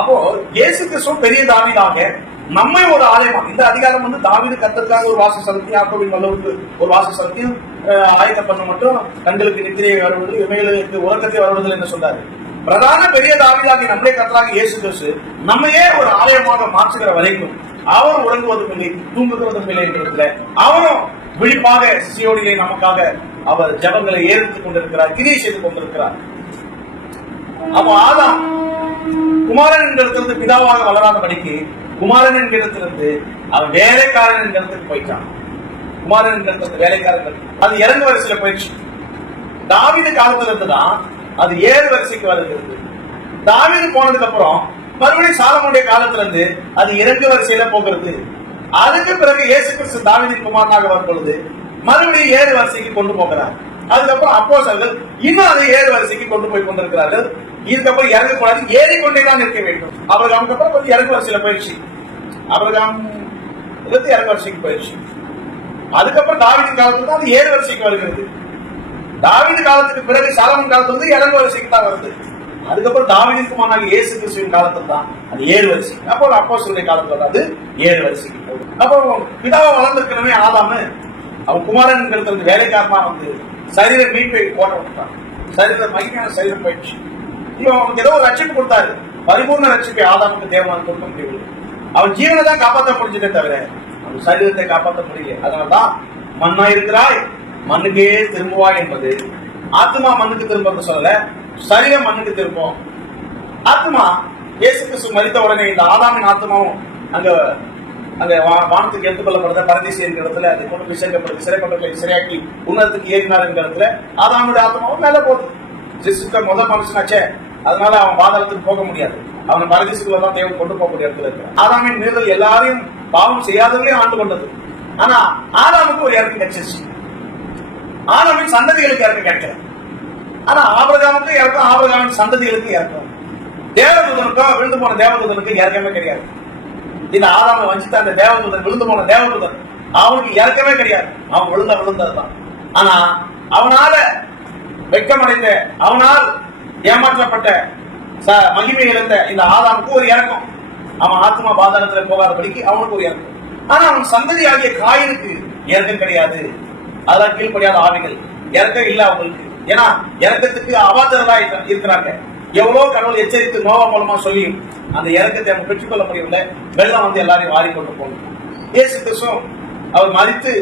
அப்போ இயேசு கிறிஸ்து பெரிய தாவீதாக நம்மை ஒரு ஆலயமா, இந்த அதிகாரம் வந்து தாவீது கர்த்தருக்காக ஒரு வாசஸ்தலத்தையும் யாக்கோபின் வல்லவருக்கு ஒரு வாசஸ்தலத்தையும் ஆயத்தம் பண்ண மட்டும் கண்களுக்கு நித்திரையை வருவது இவைகளுக்கு உறக்கத்தை வருவதில்லை என்று சொல்றாரு. பிரதான பெரிய தாவீதாகி நம்முடைய கர்த்தராக இயேசு கிறிஸ்து நம்மையே ஒரு ஆலயமாக மாற்றுகிற வரைக்கும் அவர் உறங்குவதும் இல்லை தூங்குவதும் இல்லை என்கிறதுல அவரும் விழிப்பாக சியோனிலே நமக்காக அவர் ஜபங்களை ஏறித்துக் கொண்டிருக்கிறார், கிரியை செய்து கொண்டிருக்கிறார். அப்போ ஆதாம் குமாரன் என்கிறதிலிருந்து பிதாவாக வளராதபடிக்கு குமாரன் என்கிறதிலிருந்து அவன் வேலைக்காரன் என்கிறதுக்கு போயிட்டான். குமாரன் என்கிறது வேலைக்காரன் அது இறங்கு வரிசையில போயிடுச்சு. தாவீது காலத்துல இருந்துதான் அது 7 வரிசைக்கு வருகிறது. தாவீது போனதுக்கு அப்புறம் மறுபடியும் சாலமோனுடைய காலத்துல இருந்து அது இறங்கு வரிசையில போகிறது. அதுக்கு பிறகு இயேசு கிறிஸ்து தாவீதின் குமாரனாக வரும் பொழுது மறுபடியும் 7 வரிசைக்கு கொண்டு போகிறார். அதுக்கப்புறம் அப்போஸ்தலர்கள் இன்னும் அதை 7 வரிசைக்கு கொண்டு போய் கொண்டிருக்கிறார்கள். இதுக்கப்புறம் இறங்கக்கூடாது, ஏறிக்கொண்டேதான் இருக்க வேண்டும். ஆபிரகாமுக்கு அப்புறம் கொஞ்சம் இறங்கு வரிசையில போயிடுச்சு. ஆபிரகாம் இறங்கு வரிசைக்கு போயிடுச்சு. அதுக்கப்புறம் தாவீதின் காலத்துல தான் அது 7 வரிசைக்கு வருகிறது. தாவீது காலத்துக்கு பிறகு சாலமன் காலத்துல இருந்து இறங்கு வரிசைக்கு தான் வருது. அதுக்கப்புறம் தாவீதின் குமாரனாக இயேசு கிறிஸ்துவின் காலத்துல தான் அது 7 வரிசை. அப்போ அப்போஸ்தலருடைய காலத்துல அது 7 வரிசைக்கு போகுது. அப்போ பிதாவை வளர்ந்திருக்கிறவனே ஆதாமு அவன் குமாரன் வேலைக்காரமா வந்து சரீர மீட்பை போட்ட விட்டான். சரீர மகிமையான சரீரம் போயிடுச்சு. இவன் அவனுக்கு ஏதோ ஒரு ரட்சிப்பு கொடுத்தாரு, பரிபூர்ண ரட்சிப்பை ஆதாமுக்கு தேவனான் கொடுக்க முடியவில்லை. அவன் ஜீவனை தான் காப்பாற்ற முடிஞ்சதே தவிர அந்த சரீரத்தை காப்பாற்ற முடியல. அதனால்தான் மண்ணா இருக்கிறாய் மண்ணுக்கே திரும்புவாய் என்பது. ஆத்மா மண்ணுக்கு திரும்ப சொல்லல, சரீரம் மண்ணுக்கு திரும்பும். ஆத்மா இயேசு கிறிஸ்து மரித்த உடனே இந்த ஆதாமின் ஆத்மாவும் அங்க அங்க வானத்துக்கு எடுத்துக்கொள்ளப்படுற பரதேசி என்கிற இடத்துல அது கொண்டு போய் சேர்க்கப்படுது. சிறைப்பட்டவர்களை சிறையாக்கி உன்னதத்துக்கு ஏறினார் என்கிற இடத்துல ஆதாமுடைய ஆத்மாவும் மேல போகுது. ஜெசுக்க முதல் மனுஷனாச்சே, அதனால அவன் பாதாளத்துக்கு போக முடியாது. அவனை பரதேசிக்குள்ள தான் தேவன் கொண்டு போக முடியாது இருக்கிறான். ஆதாமின் மீறல் எல்லாரையும் பாவம் செய்யாதவர்களையும் ஆண்டு கொண்டது. ஆனா ஆதாமுக்கு ஒரு இறக்கம் கிடைச்சிருச்சு. ஆதாமின் சந்ததிகளுக்கு இறக்கம் கிடைக்கல. ஆனா ஆபிரகாமுக்கு இறக்கம், ஆபிரகாமின் சந்ததிகளுக்கு இறக்கம். தேவதூதனுக்கோ விழுந்து போன தேவதூதனுக்கு இறக்கமே கிடையாது. இந்த ஆதாம வஞ்சித்த அந்த தேவதூதன், விழுந்து போன தேவதூதன், அவனுக்கு இறக்கமே கிடையாது. அவன் விழுந்ததுதான். ஆனா அவனால வெட்கமடைந்த, அவனால் ஏமாற்றப்பட்ட, மகிமை இழந்த இந்த ஆதாமுக்கு ஒரு இறக்கம். அவன் ஆத்மா பாதாளத்துல போகாதபடிக்கு அவனுக்கு ஒரு இறக்கம். ஆனா அவன் சந்ததி ஆகிய காயினுக்கு இறக்கம் கிடையாது. அதான் கீழ்படியாத ஆவிகள், இறக்கம் இல்ல அவங்களுக்கு. ஏன்னா இறக்கத்துக்கு அவாதரதா இருக்கிறாங்க. எவ்வளவு கடவுள் எச்சரித்து நோவா மூலமா சொல்லியும் அந்த இறக்கத்தை அவங்க பெற்றுக்கொள்ள முடியவில்லை. வெள்ளம் வந்து எல்லாரையும் வாரி கொண்டு போகணும். இயேசு கிறிஸ்து அவர் மரித்து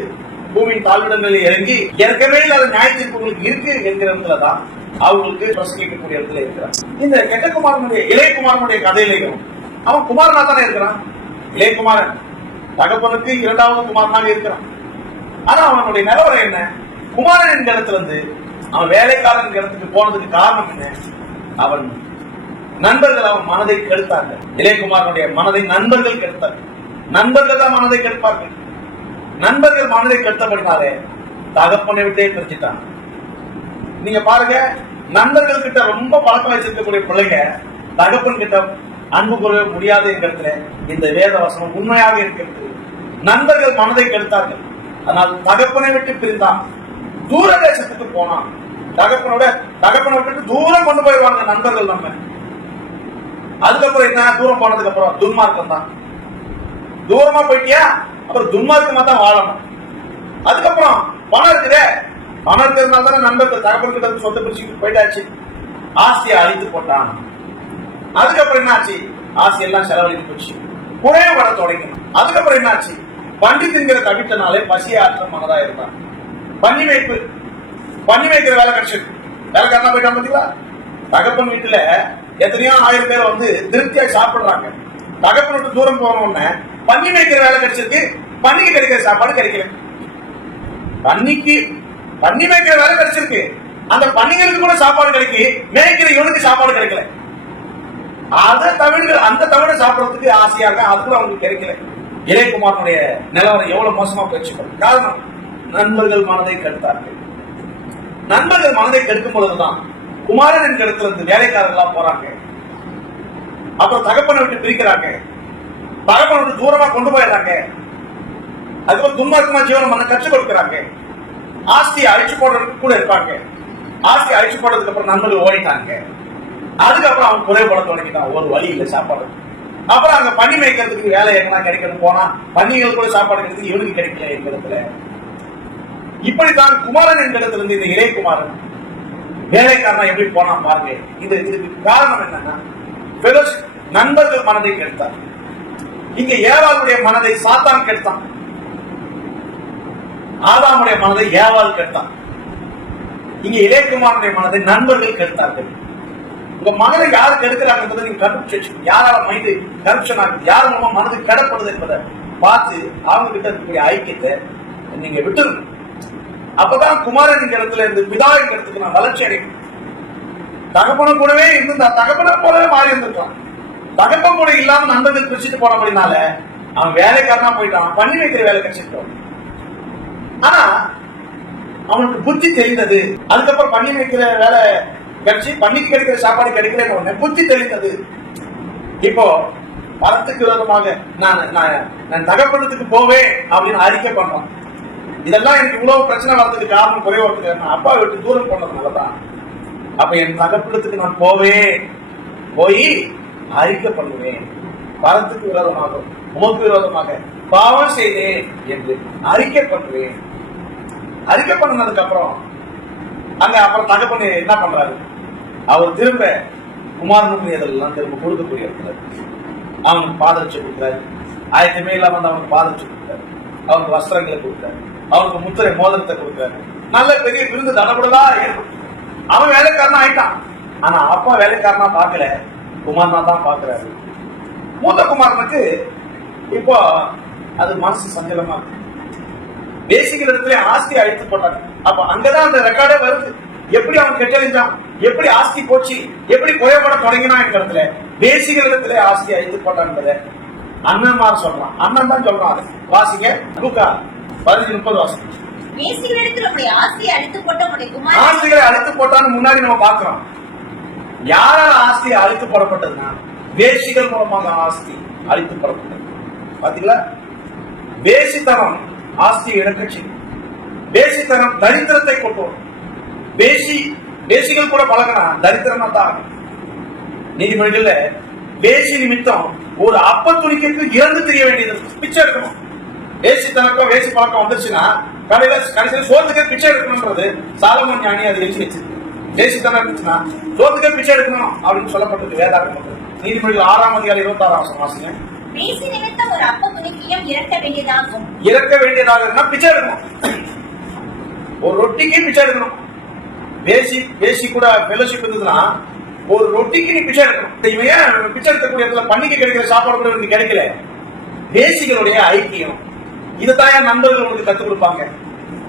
பூமியின் தாழ்விடங்களில் இறங்கி இறக்கமே இல்லாத நியாயத்திற்கு உங்களுக்கு இருக்கு என்கிற இடத்துலதான் அவங்களுக்கு பிரசங்கிக்கக்கூடிய இடத்துல இருக்கிறார். இந்த கெட்ட குமாரனுடைய இளையகுமாரனுடைய கதையிலையும் அவன் குமாரனா தானே இருக்கிறான். இளையகுமாரன் தகப்பனுக்கு இரண்டாவது குமாரனாக இருக்கிறான். ஆனா அவனுடைய நிலவரம் என்ன? குமாரன் என்கிற இடத்துல இருந்து அவன் வேலைக்காரன் இடத்துக்கு போனதுக்கு காரணம் என்ன? அவன் நண்பர்கள் அவன் மனதை கெடுத்தாங்க. இளையகுமாரனுடைய மனதை நண்பர்கள் கெடுத்தார்கள். நண்பர்கள் தான் மனதை கெடுப்பார்கள். நண்பர்கள் மனதை கெடுத்தபடினாலே தகப்பனை விட்டே பிரிச்சுட்டாங்க. நீங்க பாருங்க, நண்பர்கள் கிட்ட ரொம்ப பழக்கம் வச்சிருக்கக்கூடிய பிள்ளைங்க தகப்பன் கிட்ட அன்பு கூற முடியாது என்கிறதுல இந்த வேத வசனம் உண்மையாக இருக்கிறது. நண்பர்கள் மனதை கெடுத்தார்கள். ஆனால் தகப்பனை விட்டு பிரிந்தான், தூர தேசத்துக்கு போனான். தகப்பனை விட்டு தூரம் கொண்டு போயிடுவாங்க நண்பர்கள். நம்ம அதுக்கப்புறம் என்ன? தூரம் போனதுக்கு அப்புறம் துன்மார்க்கம் தான். தூரமா போயிட்டியா, அப்புறம் துன்மார்க்கமா தான் வாழணும். அதுக்கப்புறம் பணம் இருக்குதே, பணம் இருக்கிறதுனால தானே நண்பர்கள் தகப்பன் கிட்ட சொந்த பிரிச்சுட்டு போயிட்டாச்சு. ஆசையை அழித்து போட்டான். அதுக்கப்புறம் என்ன ஆச்சு? ஆசை எல்லாம் செலவழித்து போச்சு. குறைய வர தொடங்கணும். அதுக்கப்புறம் என்ன ஆச்சு? பண்டி திங்கிற தவிட்டனாலே பசிய ஆற்ற மனதா இருந்தான். பன்னி மேய்க்கிற வேலை கிடைச்சிருக்கு. வேலைக்காரனா போயிட்டான் பாத்தீங்களா? தகப்பன் வீட்டுல எத்தனையோ 1000 பேர் வந்து திருப்தியா சாப்பிடுறாங்க. தகப்பன் விட்டு தூரம் போன உடனே பன்னி மேய்க்கிற வேலை கிடைச்சிருக்கு. பன்னிக்கு கிடைக்கிற சாப்பாடு கிடைக்கல. பன்னி மேய்க்கிற வேலை கிடைச்சிருக்கு. அந்த பன்னிகளுக்கு கூட சாப்பாடு கிடைக்கி, மேய்க்கிற இவனுக்கு சாப்பாடு கிடைக்கல. அந்த தமிழை சாப்பிடறதுக்கு ஆசையா இருக்க, அது கூட அவங்களுக்கு கிடைக்கல. இளையகுமாரனுடைய நிலவரம் எவ்வளவு மோசமா போயிடுச்சு. காரணம், நண்பர்கள் மனதை கெடுத்தார்கள். நண்பர்கள் மனதை கெடுக்கும் பொழுதுதான் குமாரன் என்கிற இடத்துல இருந்து வேலைக்காரர்களா போறாங்க. அப்புறம் தகப்பனை விட்டு பிரிக்கிறாங்க. தகப்பனை விட்டு தூரமா கொண்டு போயிடுறாங்க. அதுக்கப்புறம் துன்மார்க்கமா ஜீவனம் பண்ண கற்றுக் கொடுக்கிறாங்க. ஆஸ்தியை அழிச்சு போடுறதுக்கு கூட இருப்பாங்க. ஆஸ்தி அழிச்சு போடுறதுக்கு அப்புறம் நண்பர்கள் ஓடிட்டாங்க. அதுக்கப்புறம் அவன் குறைபட தொடங்கிட்டான். ஒரு வழி இல்லை சாப்பாடு. அப்புறம் அங்க பன்னி மேய்க்கிறதுக்கு வேலை எங்கன்னா கிடைக்கணும் போனா பன்னிகள் கூட சாப்பாடு கிடைக்கிறது இவனுக்கு கிடைக்கல என்கிறதுல. இப்படித்தான் குமாரன் என்ற இடத்துல இருந்து இந்த இளையகுமாரன் வேலைக்காரனா எப்படி போனா பாருங்க. இதுக்கு காரணம் என்னன்னா, நண்பர்கள் மனதை கெடுத்தார். இங்க ஏவாளுடைய மனதை சாத்தான் கெடுத்தான். ஆதாமுடைய மனதை ஏவாள் கெடுத்தான். இங்க இளையகுமாரனுடைய மனதை நண்பர்கள் கெடுத்தார்கள். உங்க மனதை யாரு கெடுக்கிறாங்க என்பதை நீங்க கண்டுபிடிச்சு, யாரால மைண்டு கரப்ஷன் ஆகுது, யார் மூலமா மனது கெடப்படுது என்பதை பார்த்து அவங்க கிட்ட இருக்கக்கூடிய ஐக்கியத்தை நீங்க விட்டுருங்க. அப்பதான் குமாரன் என்ற இடத்துல இருந்து பிதா என்ற இடத்துக்கு நான் வளர்ச்சி அடையும். தகப்பன கூடவே இருந்தா தகப்பன போலவே மாறி இருந்திருக்கலாம். தகப்பன் கூட இல்லாம நண்பர்கள் பிரிச்சுட்டு போன அப்படின்னால அவன் வேலைக்காரனா போயிட்டான். பண்ணி வைக்கிற வேலை கிடைச்சிட்டோம். ஆனா அவனுக்கு புத்தி தெரிந்தது. அதுக்கப்புறம் பண்ணி வைக்கிற வேலை கிடைச்சி பண்ணிக்கு கிடைக்கிற சாப்பாடு கிடைக்கல, புத்தி தெளிந்தது. இப்போ பணத்துக்கு விரோதமாக நான் தகப்பனத்துக்கு போவேன் அப்படின்னு அறிக்கை பண்றான். இதெல்லாம் எனக்கு இவ்வளவு பிரச்சனை வர்றதுக்கு காரணம் குறைவதுக்கு நான் அப்பா விட்டு தூரம் போனதுனாலதான். அப்ப என் தகப்பனத்துக்கு நான் போய் அறிக்கை பண்ணுவேன். பணத்துக்கு விரோதமாக உமக்கு விரோதமாக பாவம் செய்தேன் என்று அறிக்கை பண்ணுவேன். அறிக்கை பண்ணதுக்கு அப்புறம் அப்புறம் தகப்பன் என்ன பண்றாரு? அவர் திரும்ப குமாரனுக்குரியதெல்லாம் திரும்ப கொடுக்கக்கூடிய அவனுக்கு பாதரட்சை கொடுக்கிறாரு. ஆயத்தமே இல்லாம அவனுக்கு பாதரட்சை கொடுக்கிறாரு. அவனுக்கு வஸ்திரங்களை கொடுத்தாரு, அவனுக்கு முத்திரை மோதிரத்தை கொடுத்தாரு, நல்ல பெரிய விருந்து தடபடலா ஏற்படும். அவன் வேலைக்காரனா ஆயிட்டான். ஆனா அப்பா வேலைக்காரனா பார்க்கல, குமாரனா தான் பாக்குறாரு. மூத்த குமாரனுக்கு இப்போ அது மனசு சஞ்சலமா இருக்கு. தேசிகள் இடத்துல ஆஸ்தி அழித்து போட்டாங்க. அப்ப அங்கதான் அந்த ரெக்கார்டே வருது. எப்படி அவன் கெட்டழிஞ்சான், எப்படி ஆஸ்தி போச்சு, எப்படி குறைபட தொடங்கினா இடத்துல தேசிகள் இடத்துல ஆஸ்தி அழித்து போட்டான். அண்ணன்மார் சொல்றான், அண்ணன் தான் சொல்றான். வாசிங்க லூக்கா 15:30 வாசிங்க. ஆஸ்திகளை அழித்து போட்டான்னு முன்னாடி நம்ம பாக்குறோம். யாரால ஆஸ்தி அழித்து போடப்பட்டதுன்னா வேசிகள் மூலமாக ஆஸ்தி அழித்து போடப்பட்டது. பாத்தீங்களா? வேசித்தனம் ஆஸ்தியை இழக்கட்சி. வேசித்தனம் தரித்திரத்தை கொண்டு வரும். வேசிகள் கூட பழகினா தரித்திரமா தான். நீதிமொழிகள்ல வேசி நிமித்தம் ஒரு அப்ப துணிக்கு இறந்து தெரிய வேண்டியது, பிச்சை எடுக்கணும். வேசித்தனக்கம் வேசி பழக்கம் வந்துருச்சுன்னா கடைசியில சோத்துக்கே பிச்சை எடுக்கணும்ன்றது சாலமோன் ஞானி அதை எழுதி வச்சிருக்கு. வேசித்தனம் இருந்துச்சுன்னா சோத்துக்கே பிச்சை எடுக்கணும் அப்படின்னு சொல்லப்பட்டது வேதாகம். நீதிமொழிகள் 6ஆம் அதிகாரம் 26ஆம் வாசிங்க. வேசி நிமித்தம் ஒரு அப்ப துணிக்கையும் இறக்க வேண்டியதாகும். இறக்க வேண்டியதாக பிச்சை எடுக்கணும். ஒரு ரொட்டிக்கு பிச்சை எடுக்கணும். வேசி கூட ஃபெலோஷிப் இருந்ததுன்னா ஒரு ரொட்டிக்கு நீ பிச்சை எடுக்கணும். பிச்சை எடுக்கக்கூடிய இடத்துல பண்டிகை கிடைக்கிற சாப்பாடு கூட உங்களுக்கு கிடைக்கல. வேசிகளுடைய ஐக்கியம் இதுதான் நண்பர்கள் உங்களுக்கு கத்துக் கொடுப்பாங்க.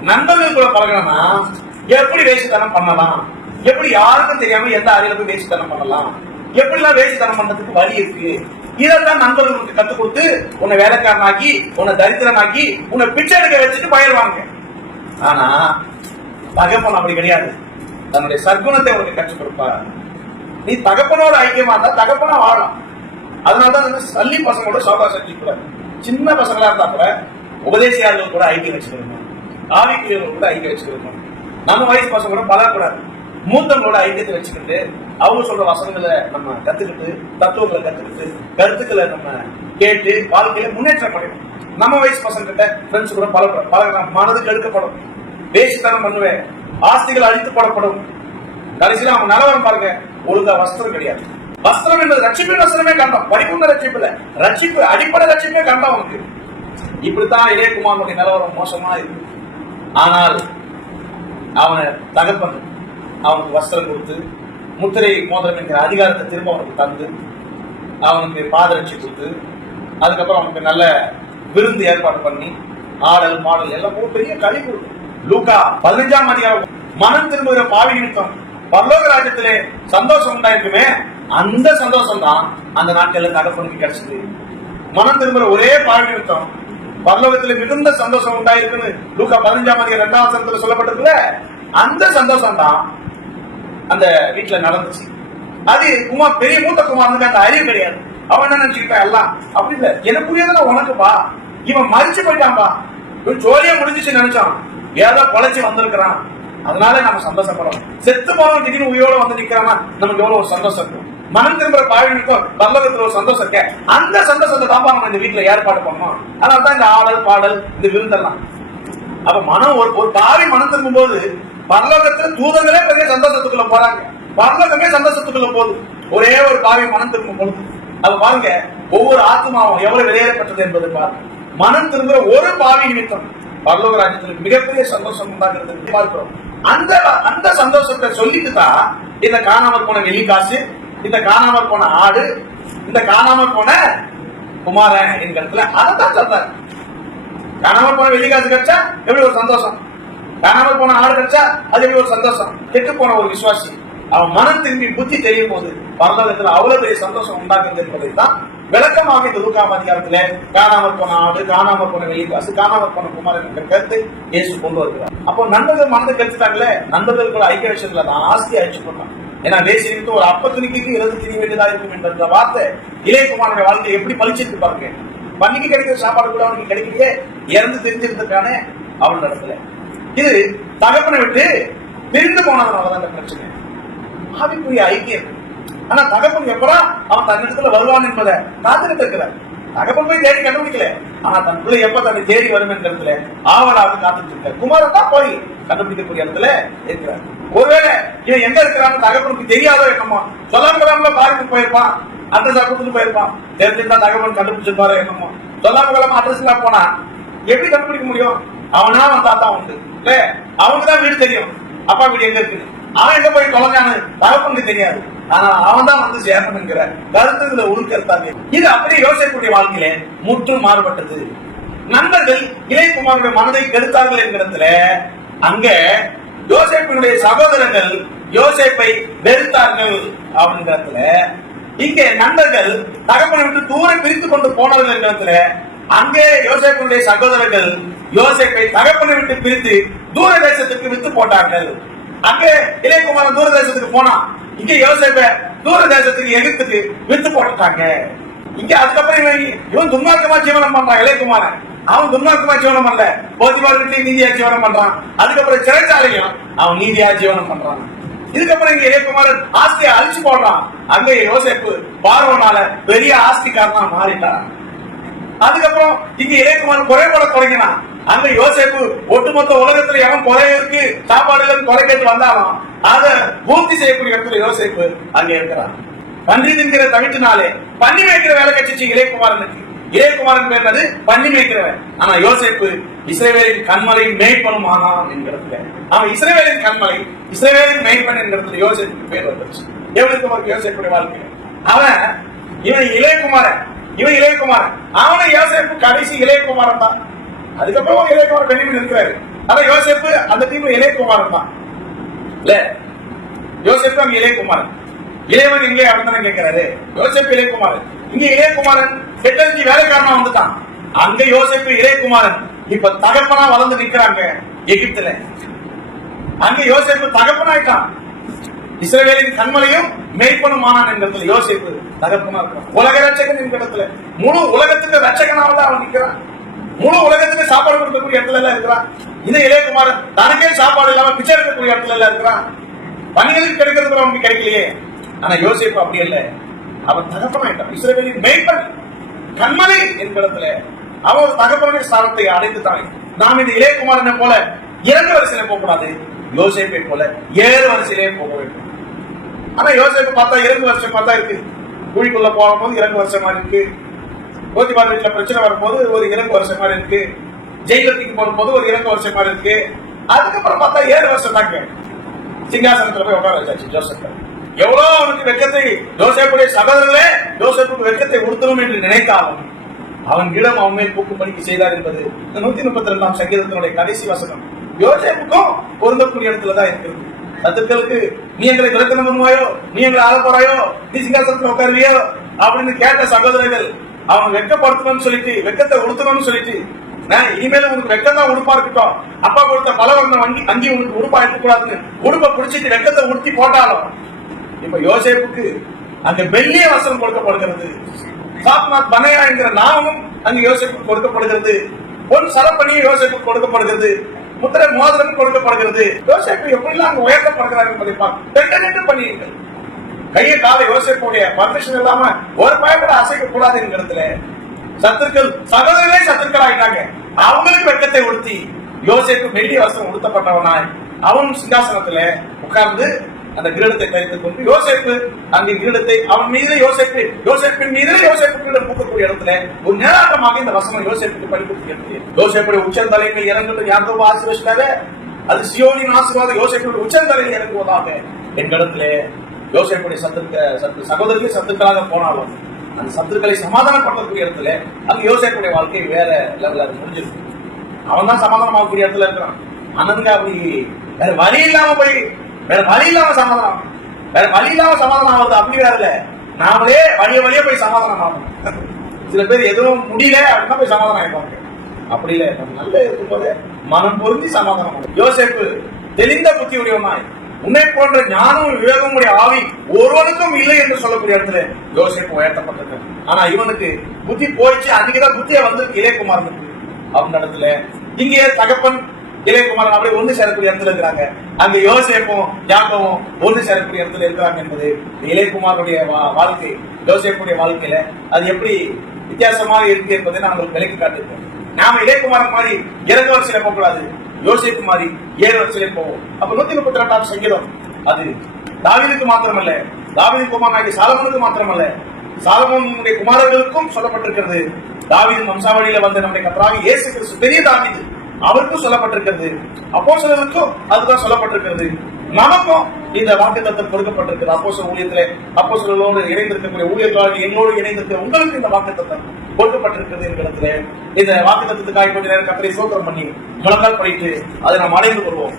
நண்பர்கள் கூட பழகணும்னா எப்படி வேசித்தனம் பண்ணலாம், எப்படி யாருக்கும் தெரியாம எந்த அறையில போய் வேசித்தனம் பண்ணலாம், எப்படிலாம் வேசித்தனம் பண்றதுக்கு வழி இருக்கு, இதான் நண்பர்களுக்கு கத்துக் கொடுத்து உன்னை வேலைக்காரனாக்கி, உன்னை தரித்திரனாக்கி, உன்னை பிச்சை எடுக்க வச்சுட்டு பயிர்வாங்க. ஆனா தகப்பன் அப்படி கிடையாது. தன்னுடைய சற்குணத்தை உனக்கு கற்றுக் கொடுப்பார். நீ தகப்பனோட ஐக்கியமா இருந்தா தகப்பனா வாழலாம். அதனாலதான் சல்லி பசங்களோட சோகா செஞ்சுக்கூடாது. சின்ன பசங்களா இருந்தா கூட உபதேசியாளர்கள் கூட ஐக்கியம் வச்சுக்கணும், ஆவிக்குரியவர்கள் கூட ஐக்கியம் வச்சுக்கணும். நம்ம வயசு பசங்க கூட பழகக்கூடாது. மூத்தவங்களோட ஐக்கியத்தை வச்சுக்கிட்டு அவங்க சொல்ற வசனங்களை நம்ம கத்துக்கிட்டு, தத்துவங்களை கத்துக்கிட்டு, கருத்துக்களை நம்ம கேட்டு வாழ்க்கையில முன்னேற்றம் அடையணும். நம்ம வயசு பசங்க கிட்ட ஃப்ரெண்ட்ஸ் கூட பழகலாம். மனது கெடுக்கப்படும், வேசித்தனம் பண்ணுவேன், ஆஸ்திகள் அழித்து போடப்படும். கடைசியில அவங்க நிலவரம் பாருங்க, ஒழுங்கா வஸ்திரம் கிடையாது. வஸ்திரம் என்பது ரட்சிப்பின் வஸ்திரமே கண்டம், பரிபூர்ண ரட்சிப்பு இல்ல, ரட்சிப்பு அடிப்படை ரட்சிப்பே கண்டம் அவனுக்கு. இப்படித்தான் இளையகுமாரனுடைய நிலவரம் மோசமா இருக்கு. ஆனால் அவனை தகப்பன் அவனுக்கு வஸ்திரம் கொடுத்து, முத்திரை மோதிரம் என்கிற அதிகாரத்தை திரும்ப அவனுக்கு தந்து, அவனுக்கு பாதரட்சி கொடுத்து, அதுக்கப்புறம் அவனுக்கு நல்ல விருந்து ஏற்பாடு பண்ணி, ஆடல் பாடல் எல்லாம் பெரிய களி கொடுக்கும். லூக்கா 15ஆம் அதிகாரம், மனம் திரும்புகிற பாவி நிமித்தம் பரலோக ராஜ்யத்திலே சந்தோஷம் உண்டாயிருக்குமே, அந்த சந்தோஷம் தான் அந்த நாட்கள்ல தகப்பனுக்கு கிடைச்சது. மனம் திரும்புற ஒரே பாவி நிமித்தம் பரலோகத்துல மிகுந்த சந்தோஷம் உண்டாயிருக்குன்னு லூக்கா 15ஆம் அதிகாரம் 2ஆம் வசனத்துல சொல்லப்பட்டிருக்குல்ல, அந்த சந்தோஷம் தான் அந்த வீட்டுல நடந்துச்சு. அது பெரிய மூத்த குமாரனுக்கு அந்த அறிவு கிடையாது. அவன் என்ன நினைச்சுக்கிட்டான், எல்லாம் அப்படி இல்ல, எனக்குரியதான் உனக்குப்பா, இவன் மறிச்சு போயிட்டான்பா, ஜோலியா முடிஞ்சிச்சு நினைச்சான், ஏதோ பொழைச்சு வந்திருக்கிறான், அதனால நம்ம சந்தோஷப்படணும். செத்து போனவன் திடீர்னு உயிரோட வந்து நிக்கிறான்னா நமக்கு எவ்வளவு ஒரு சந்தோஷம் இருக்கும். மனம் திரும்புற பாவினுக்கும் பரலோகத்துல ஒரு சந்தோஷம் இருக்க, அந்த சந்தோஷத்தை தான் நம்ம இந்த வீட்டுல ஏற்பாடு பண்ணணும். அதனாலதான் இந்த ஆடல் பாடல் இந்த விருந்தெல்லாம். அப்ப மனம் ஒரு பாவி மனம் திரும்பும் போது பரலோகத்துல தூதங்களே பெரிய சந்தோஷத்துக்குள்ள போறாங்க, பரலோகமே சந்தோஷத்துக்குள்ள போகுது. ஒரே ஒரு பாவி மனம் திரும்பும் போது அது பாருங்க, ஒவ்வொரு ஆத்மாவும் எவ்வளவு வெளியேறப்பட்டது என்பதை பாருங்க. மனம் திரும்புற ஒரு பாவி நிமித்தம் பரலோக ராஜ்யத்தில் மிகப்பெரிய சந்தோஷம் உண்டாகிறது பார்க்கிறோம். அந்த சந்தோஷத்தை சொல்லிட்டு தான் இந்த காணாமற் போன வெள்ளி காசு, இந்த காணாமற் போன ஆடு, இந்த காணாமற் போன குமாரன் என்கிறதுல அதான் சொல்றாரு. காணாமற் போன வெள்ளி காசு கிடைச்சா எப்படி ஒரு சந்தோஷம், காணாமற் போன ஆடு கிடைச்சா அது எப்படி ஒரு சந்தோஷம். கெட்டு போன ஒரு விசுவாசி அவன் மனம் திரும்பி புத்தி தெரியும் போது பரலோகத்தில் அவ்வளவு பெரிய சந்தோஷம் உண்டாக்குது என்பதை தான் விளக்கமாக இந்த லூக்கா அதிகாரத்துல காணாமற் போன ஆடு, காணாமற் போன வெள்ளி காசு, காணாமற் போன குமாரன் என்ற கருத்தை இயேசு கொண்டு வருகிறார். அப்போ நண்பர்கள் மனதை கருத்துட்டாங்களே, நண்பர்கள் கூட ஐக்கிய விஷயத்துல தான் ஆஸ்தி அழிச்சு போட்டாங்க. ஏன்னா தேசியத்து ஒரு அப்பத்தினிக்கு இறந்து திரிய வேண்டியதா இருக்கும் என்ற வார்த்தை இளையகுமாரனுடைய வாழ்க்கை எப்படி பழிச்சிருக்கு பாருங்க. பன்னிக்கு கிடைக்கிற சாப்பாடு கூட அவனுக்கு கிடைக்கலையே, இறந்து தெரிஞ்சிருந்திருக்கானே அவன் இடத்துல. இது தகப்பனை விட்டு பிரிந்து போனதுனாலதான் இந்த பிரச்சனை. ஆவிக்குரிய ஐக்கியம். ஆனா தகப்பன் எப்படா அவன் தன்னிடத்துல வருவான் என்பதை காத்துக்கிட்டு இருக்கிறார். தகப்பன் போய் தேடி கண்டுபிடிக்கல, ஆனா தன் பிள்ளை எப்ப தன்னை தேடி வரும் என்கிறதுல ஆவலாக காத்துட்டு இருக்கார். குமாரன் தான் போய் கண்டுபிடிக்கக்கூடிய இடத்துல இருக்கிறார். ஒருவேளை இவன் எங்க இருக்கிறான்னு தகப்பனுக்கு தெரியாதோ என்னமோ, சொல்லாம பாருக்கு போயிருப்பான், அட்ரஸ் கொடுத்துட்டு போயிருப்பான், தெரிஞ்சிருந்தா தகப்பன் கண்டுபிடிச்சிருப்பாரோ என்னமோ. சொல்லாம அட்ரஸ் எல்லாம் போனா எப்படி கண்டுபிடிக்க முடியும்? அவனா வந்தா தான் உண்டு இல்ல, அவனுக்குதான் வீடு தெரியும், அப்பா வீடு எங்க இருக்கு, அவன் எங்க போய் தொலைஞ்சானு தகப்பனுக்கு தெரியாது. ஆனா அவன் தான் வந்து சேரணுங்கிற கருத்துக்களை உருக்கத்தாங்க. இது அப்படியே யோசிக்கக்கூடிய வாழ்க்கையில முற்றும் மாறுபட்டது. நண்பர்கள் இளையகுமாரனுடைய மனதை கெடுத்தார்கள் என்கிறதுல அங்க யோசேப்பினுடைய சகோதரர்கள் யோசேப்பை வெறுத்தார்கள் அப்படின்றதுல, இங்கே நண்பர்கள் தகப்பனை விட்டு தூரம் பிரித்து கொண்டு போனார்கள் என்கிறதுல அங்கே யோசேப்பினுடைய சகோதரர்கள் யோசேப்பை தகப்பனை விட்டு பிரித்து தூர தேசத்துக்கு வித்து போட்டார்கள். அங்கே இளையகுமாரன் தூர தேசத்துக்கு போனா, இங்க யோசேப்ப தூர தேசத்துக்கு எகிப்துக்கு வித்து போட்டாங்க. இங்க அதுக்கப்புறம் இவன் துன்மார்க்கமா ஜீவனம் பண்றான் இளையகுமாரன். அவன் துன்மார்க்கமா ஜீவனம் பண்ணல, போத்திபார் வீட்லயும் நீதியா ஜீவனம் பண்றான். அதுக்கப்புறம் சிறைச்சாலையும் அவன் நீதியா ஜீவனம் பண்றான். இதுக்கப்புறம் இங்க இளையகுமாரன் ஆஸ்தியை அழிச்சு போடுறான். அங்க யோசேப்பு பார்வனால பெரிய ஆஸ்திக்காரனா மாறிட்டான். அதுக்கப்புறம் இங்க இளையகுமாரன் குறைபட தொடங்கினான். அங்க யோசேப்பு ஒட்டுமொத்த உலகத்துல எவன் குறைக்கு சாப்பாடுல குறை கேட்டு வந்தாலும் அதை பூர்த்தி செய்யக்கூடிய இடத்துல யோசேப்பு அங்க இருக்கிறான். பன்றி தின்கிற தவிட்டினாலே பண்ணி வைக்கிற வேலை கட்சிச்சு இளையகுமாரனுக்கு. இளையகுமாரன் பேர்னது பண்ணி மேய்க்கிறவன். ஆனா யோசேப்பு இஸ்ரவேலின் கண்மலை மேய்ப்பனும் ஆனான் என்கிறதுல, அவன் இஸ்ரவேலின் கண்மலை இஸ்ரவேலின் மேய்ப்பன் என்கிறதுல யோசேப்புக்கு பேர் வந்துருச்சு. எவனுக்கு யோசேப்புடைய வாழ்க்கை அவன் இவன் இளையகுமாரன் அவனை யோசேப்பு கடைசி இளையகுமாரன் தான். அதுக்கப்புறம் இளையகுமாரன் வெளியில் இருக்கிறாரு. ஆனா யோசேப்பு அந்த டீம் இளையகுமாரன் தான் இல்ல, யோசேப்பு அங்க இளையகுமாரன். இளையவன் இங்கே அப்படின்னு கேட்கிறாரு. யோசேப்பு இளையகுமாரன், இங்க இளையகுமாரன் கெட்டஞ்சி வேலைக்காரனா வந்துட்டான். அங்க யோசேப்பு இளையகுமாரன் இப்ப தகப்பனா வளர்ந்து நிக்கிறாங்க எகிப்துல. அங்க யோசேப்பு தகப்பனாயிட்டான். இஸ்ரவேலின் கண்மலையும் மேய்ப்பனும் ஆனான் என்கிறதுல யோசேப்பு தகப்பனா இருக்கான். உலக ரட்சகன் என்கிறதுல முழு உலகத்துக்கு ரட்சகனாக அவன் நிக்கிறான். முழு உலகத்துக்கு சாப்பாடு கொடுக்கக்கூடிய இடத்துல எல்லாம் இருக்கிறான். இது இளையகுமாரன் தனக்கே சாப்பாடு இல்லாம பிச்சை எடுக்கக்கூடிய இடத்துல எல்லாம் இருக்கிறான். பணிகளுக்கு கிடைக்கிறது அவனுக்கு கிடைக்கலையே. ஆனா யோசேப்பு அப்படி இல்லை, அவன் தகப்பனாயிட்டான். இஸ்ரவேலின் மேய்ப்பன் கண்மலை என்கிறதுல அவன் ஒரு தகப்பனுடைய ஸ்தானத்தை அடைந்துட்டான். நாம் இந்த இளையகுமாரனை போல 2 வரிசையில போக கூடாது, யோசேப்பை போல 7 வரிசையிலே போக வேண்டும். ஆனா யோசேப்பு பார்த்தா 2 வருஷம் பார்த்தா இருக்கு. குழிக்குள்ள போகும்போது 2 வருஷம் மாதிரி இருக்கு. போத்திபார் வீட்டுல பிரச்சனை வரும்போது ஒரு 2 வருஷம் மாதிரி இருக்கு. ஜெயிலத்துக்கு போகும்போது ஒரு 2 வருஷம் மாதிரி இருக்கு. அதுக்கப்புறம் பார்த்தா 7 வருஷம் தாங்க சிங்காசனத்துல போய் உட்கார வச்சாச்சு ஜோசப். எவ்வளவு அவனுக்கு வெட்கத்தை யோசேப்புடைய சகோதரர்களே யோசேப்புக்கு வெட்கத்தை உடுத்தணும் என்று நினைத்தாலும் அவன் இடம் அவன் மேல் பூக்கும்படிக்கு செய்தார் என்பது 132ஆம் சங்கீதத்தினுடைய கடைசி வசனம். யோசேப்புக்கும் பொருந்தக்கூடிய இடத்துலதான் இருக்கிறது. சத்துக்களுக்கு நீ எங்களை விளக்கணம் பண்ணுவாயோ, நீ எங்களை ஆள போறாயோ, நீ சிங்காசனத்துல உட்காருவியோ அப்படின்னு கேட்ட சகோதரர்கள் அவன் வெட்கப்படுத்தணும்னு சொல்லிட்டு வெட்கத்தை உடுத்தணும்னு சொல்லிட்டு, இனிமேல உனக்கு வெட்கம் தான் உடுப்பா இருக்கட்டும், அப்பா கொடுத்த பலவர்ண அங்கி உனக்கு உடுப்பா இருக்கக்கூடாதுன்னு உடுப்பை பிடிச்சிட்டு வெட்கத்தை உடுத்தி போட்டாலும் இப்ப யோசேப்புக்கு அந்த வெள்ளிய வசனம் கொடுக்கப்படுகிறது. சாத்நாத் பனையா என்கிற நாமமும் அங்கு யோசேப்புக்கு கொடுக்கப்படுகிறது. பொன் சரப்பணியும் யோசேப்புக்கு கொடுக்கப்படுகிறது. முத்திரை மோதிரம் கொடுக்கப்படுகிறது. யோசேப்பு எப்படிலாம் அங்கு உயர்த்தப்படுகிறார் என்பதை பார்த்து பண்ணியுங்கள். கையை காலை யோசேப்புடைய பர்மிஷன் இல்லாம ஒரு பயப்பட அசைக்க கூடாது என்கிறதுல சத்துக்கள் சகோதரர்களே சத்துக்கள் ஆயிட்டாங்க. அவங்களுக்கு வெட்கத்தை உடுத்தி யோசேப்பு வெள்ளிய வசனம் உடுத்தப்பட்டவனாய் அவன் சிங்காசனத்துல உட்கார்ந்து அந்த கிரீடத்தை கைத்துக் கொண்டு யோசேப்பு அந்த கிரீடத்தை அவன் மீது யோசேப்பின் மீது யோசேப்பு பூக்கக்கூடிய இடத்துல ஒரு நேராட்டமாக இந்த வசனம் யோசேப்புக்கு படிக்கக்கூடிய யோசேப்புடைய உச்சந்தலைகள் இறங்குவது யாருக்கோ ஆசீர்வதிச்சாங்க. அது சியோனின் ஆசீர்வாதம் யோசேப்புடைய உச்சந்தலையில் இறங்குவதாக எங்களிடத்துல யோசேப்புடைய சகோதரர்கள் சத்துக்களாக போனாலும் அந்த சத்துக்களை சமாதானப்படுத்தக்கூடிய இடத்துல அங்க யோசேப்புடைய வாழ்க்கை வேற லெவல்ல முடிஞ்சிருக்கு. அவன் தான் சமாதானமாகக்கூடிய இடத்துல இருக்கிறான். அனங்க அப்படி வேற வழி இல்லாம சமாதானம், வேற வழி இல்லாம சமாதானம் ஆகுது அப்படி வேற இல்ல, நாமளே வழிய போய் சமாதானம் ஆகணும். சில பேர் எதுவும் முடியல அப்படின்னா போய் சமாதானம் ஆயிடுவாங்க. அப்படி இல்ல, நம்ம நல்ல இருக்கும்போது மனம் பொருந்தி சமாதானம் ஆகும். யோசேப்பு தெளிந்த புத்தி உடையவனாய் உன்னை போன்ற ஞானம் விவேகமுடைய ஆவி ஒருவனுக்கும் இல்லை என்று சொல்லக்கூடிய இடத்துல யோசேப்பு உயர்த்தப்பட்டிருக்க. ஆனா இவனுக்கு புத்தி போயிடுச்சு. அன்னைக்குதான் புத்திய வந்து இளையகுமாரனுக்கு அவங்க இடத்துல இங்கே தகப்பன் இளையகுமாரன் அப்படியே ஒண்ணு சேரக்கூடிய இடத்துல இருக்கிறாங்க. அங்க யோசேப்பும் யாக்கோவும் ஒண்ணு சேரக்கூடிய இடத்துல இருக்கிறாங்க என்பது இளையகுமாரனுடைய வாழ்க்கை. யோசேப்புடைய வாழ்க்கையில அது எப்படி வித்தியாசமாக இருக்கு என்பதை நான் உங்களுக்கு விலைக்கு காட்டிருக்கேன். நாம இளையகுமாரன் மாதிரி 2 வருஷத்துல போக கூடாது, யோசேப்பு மாதிரி 7 வருஷத்துல போவோம். அப்ப 132ஆம் சங்கீதம் அது தாவீதுக்கு மாத்திரமல்ல, தாவீது குமாரனாகிய சாலமோனுக்கு மாத்திரமல்ல, சாலமோனுடைய குமாரர்களுக்கும் சொல்லப்பட்டிருக்கிறது. தாவீதின் வம்சாவளியில வந்த நம்முடைய கர்த்தராகிய இயேசு கிறிஸ்து பெரிய தாவீது, அவருக்கும் சொல்லப்பட்டிருக்கிறது, அப்போஸ்தலருக்கும் அதுதான் சொல்லப்பட்டிருக்கிறது. நமக்கும் இந்த வாக்குத்தத்தம் கொடுக்கப்பட்டிருக்கிறது. அப்போஸ்தல ஊழியத்திலே அப்போஸ்தலரோடு இணைந்திருக்கக்கூடிய ஊழியர்களாக எங்களோடு இணைந்திருக்கிற உங்களுக்கு இந்த வாக்குத்தத்தம் கொடுக்கப்பட்டிருக்கிறது என்கிறதுல இந்த வாக்குத்தத்தத்துக்காக கொஞ்ச நேரம் கர்த்தரை ஸ்தோத்திரம் பண்ணி முழங்கால் படித்து அதை நாம் அடைந்து வருவோம்.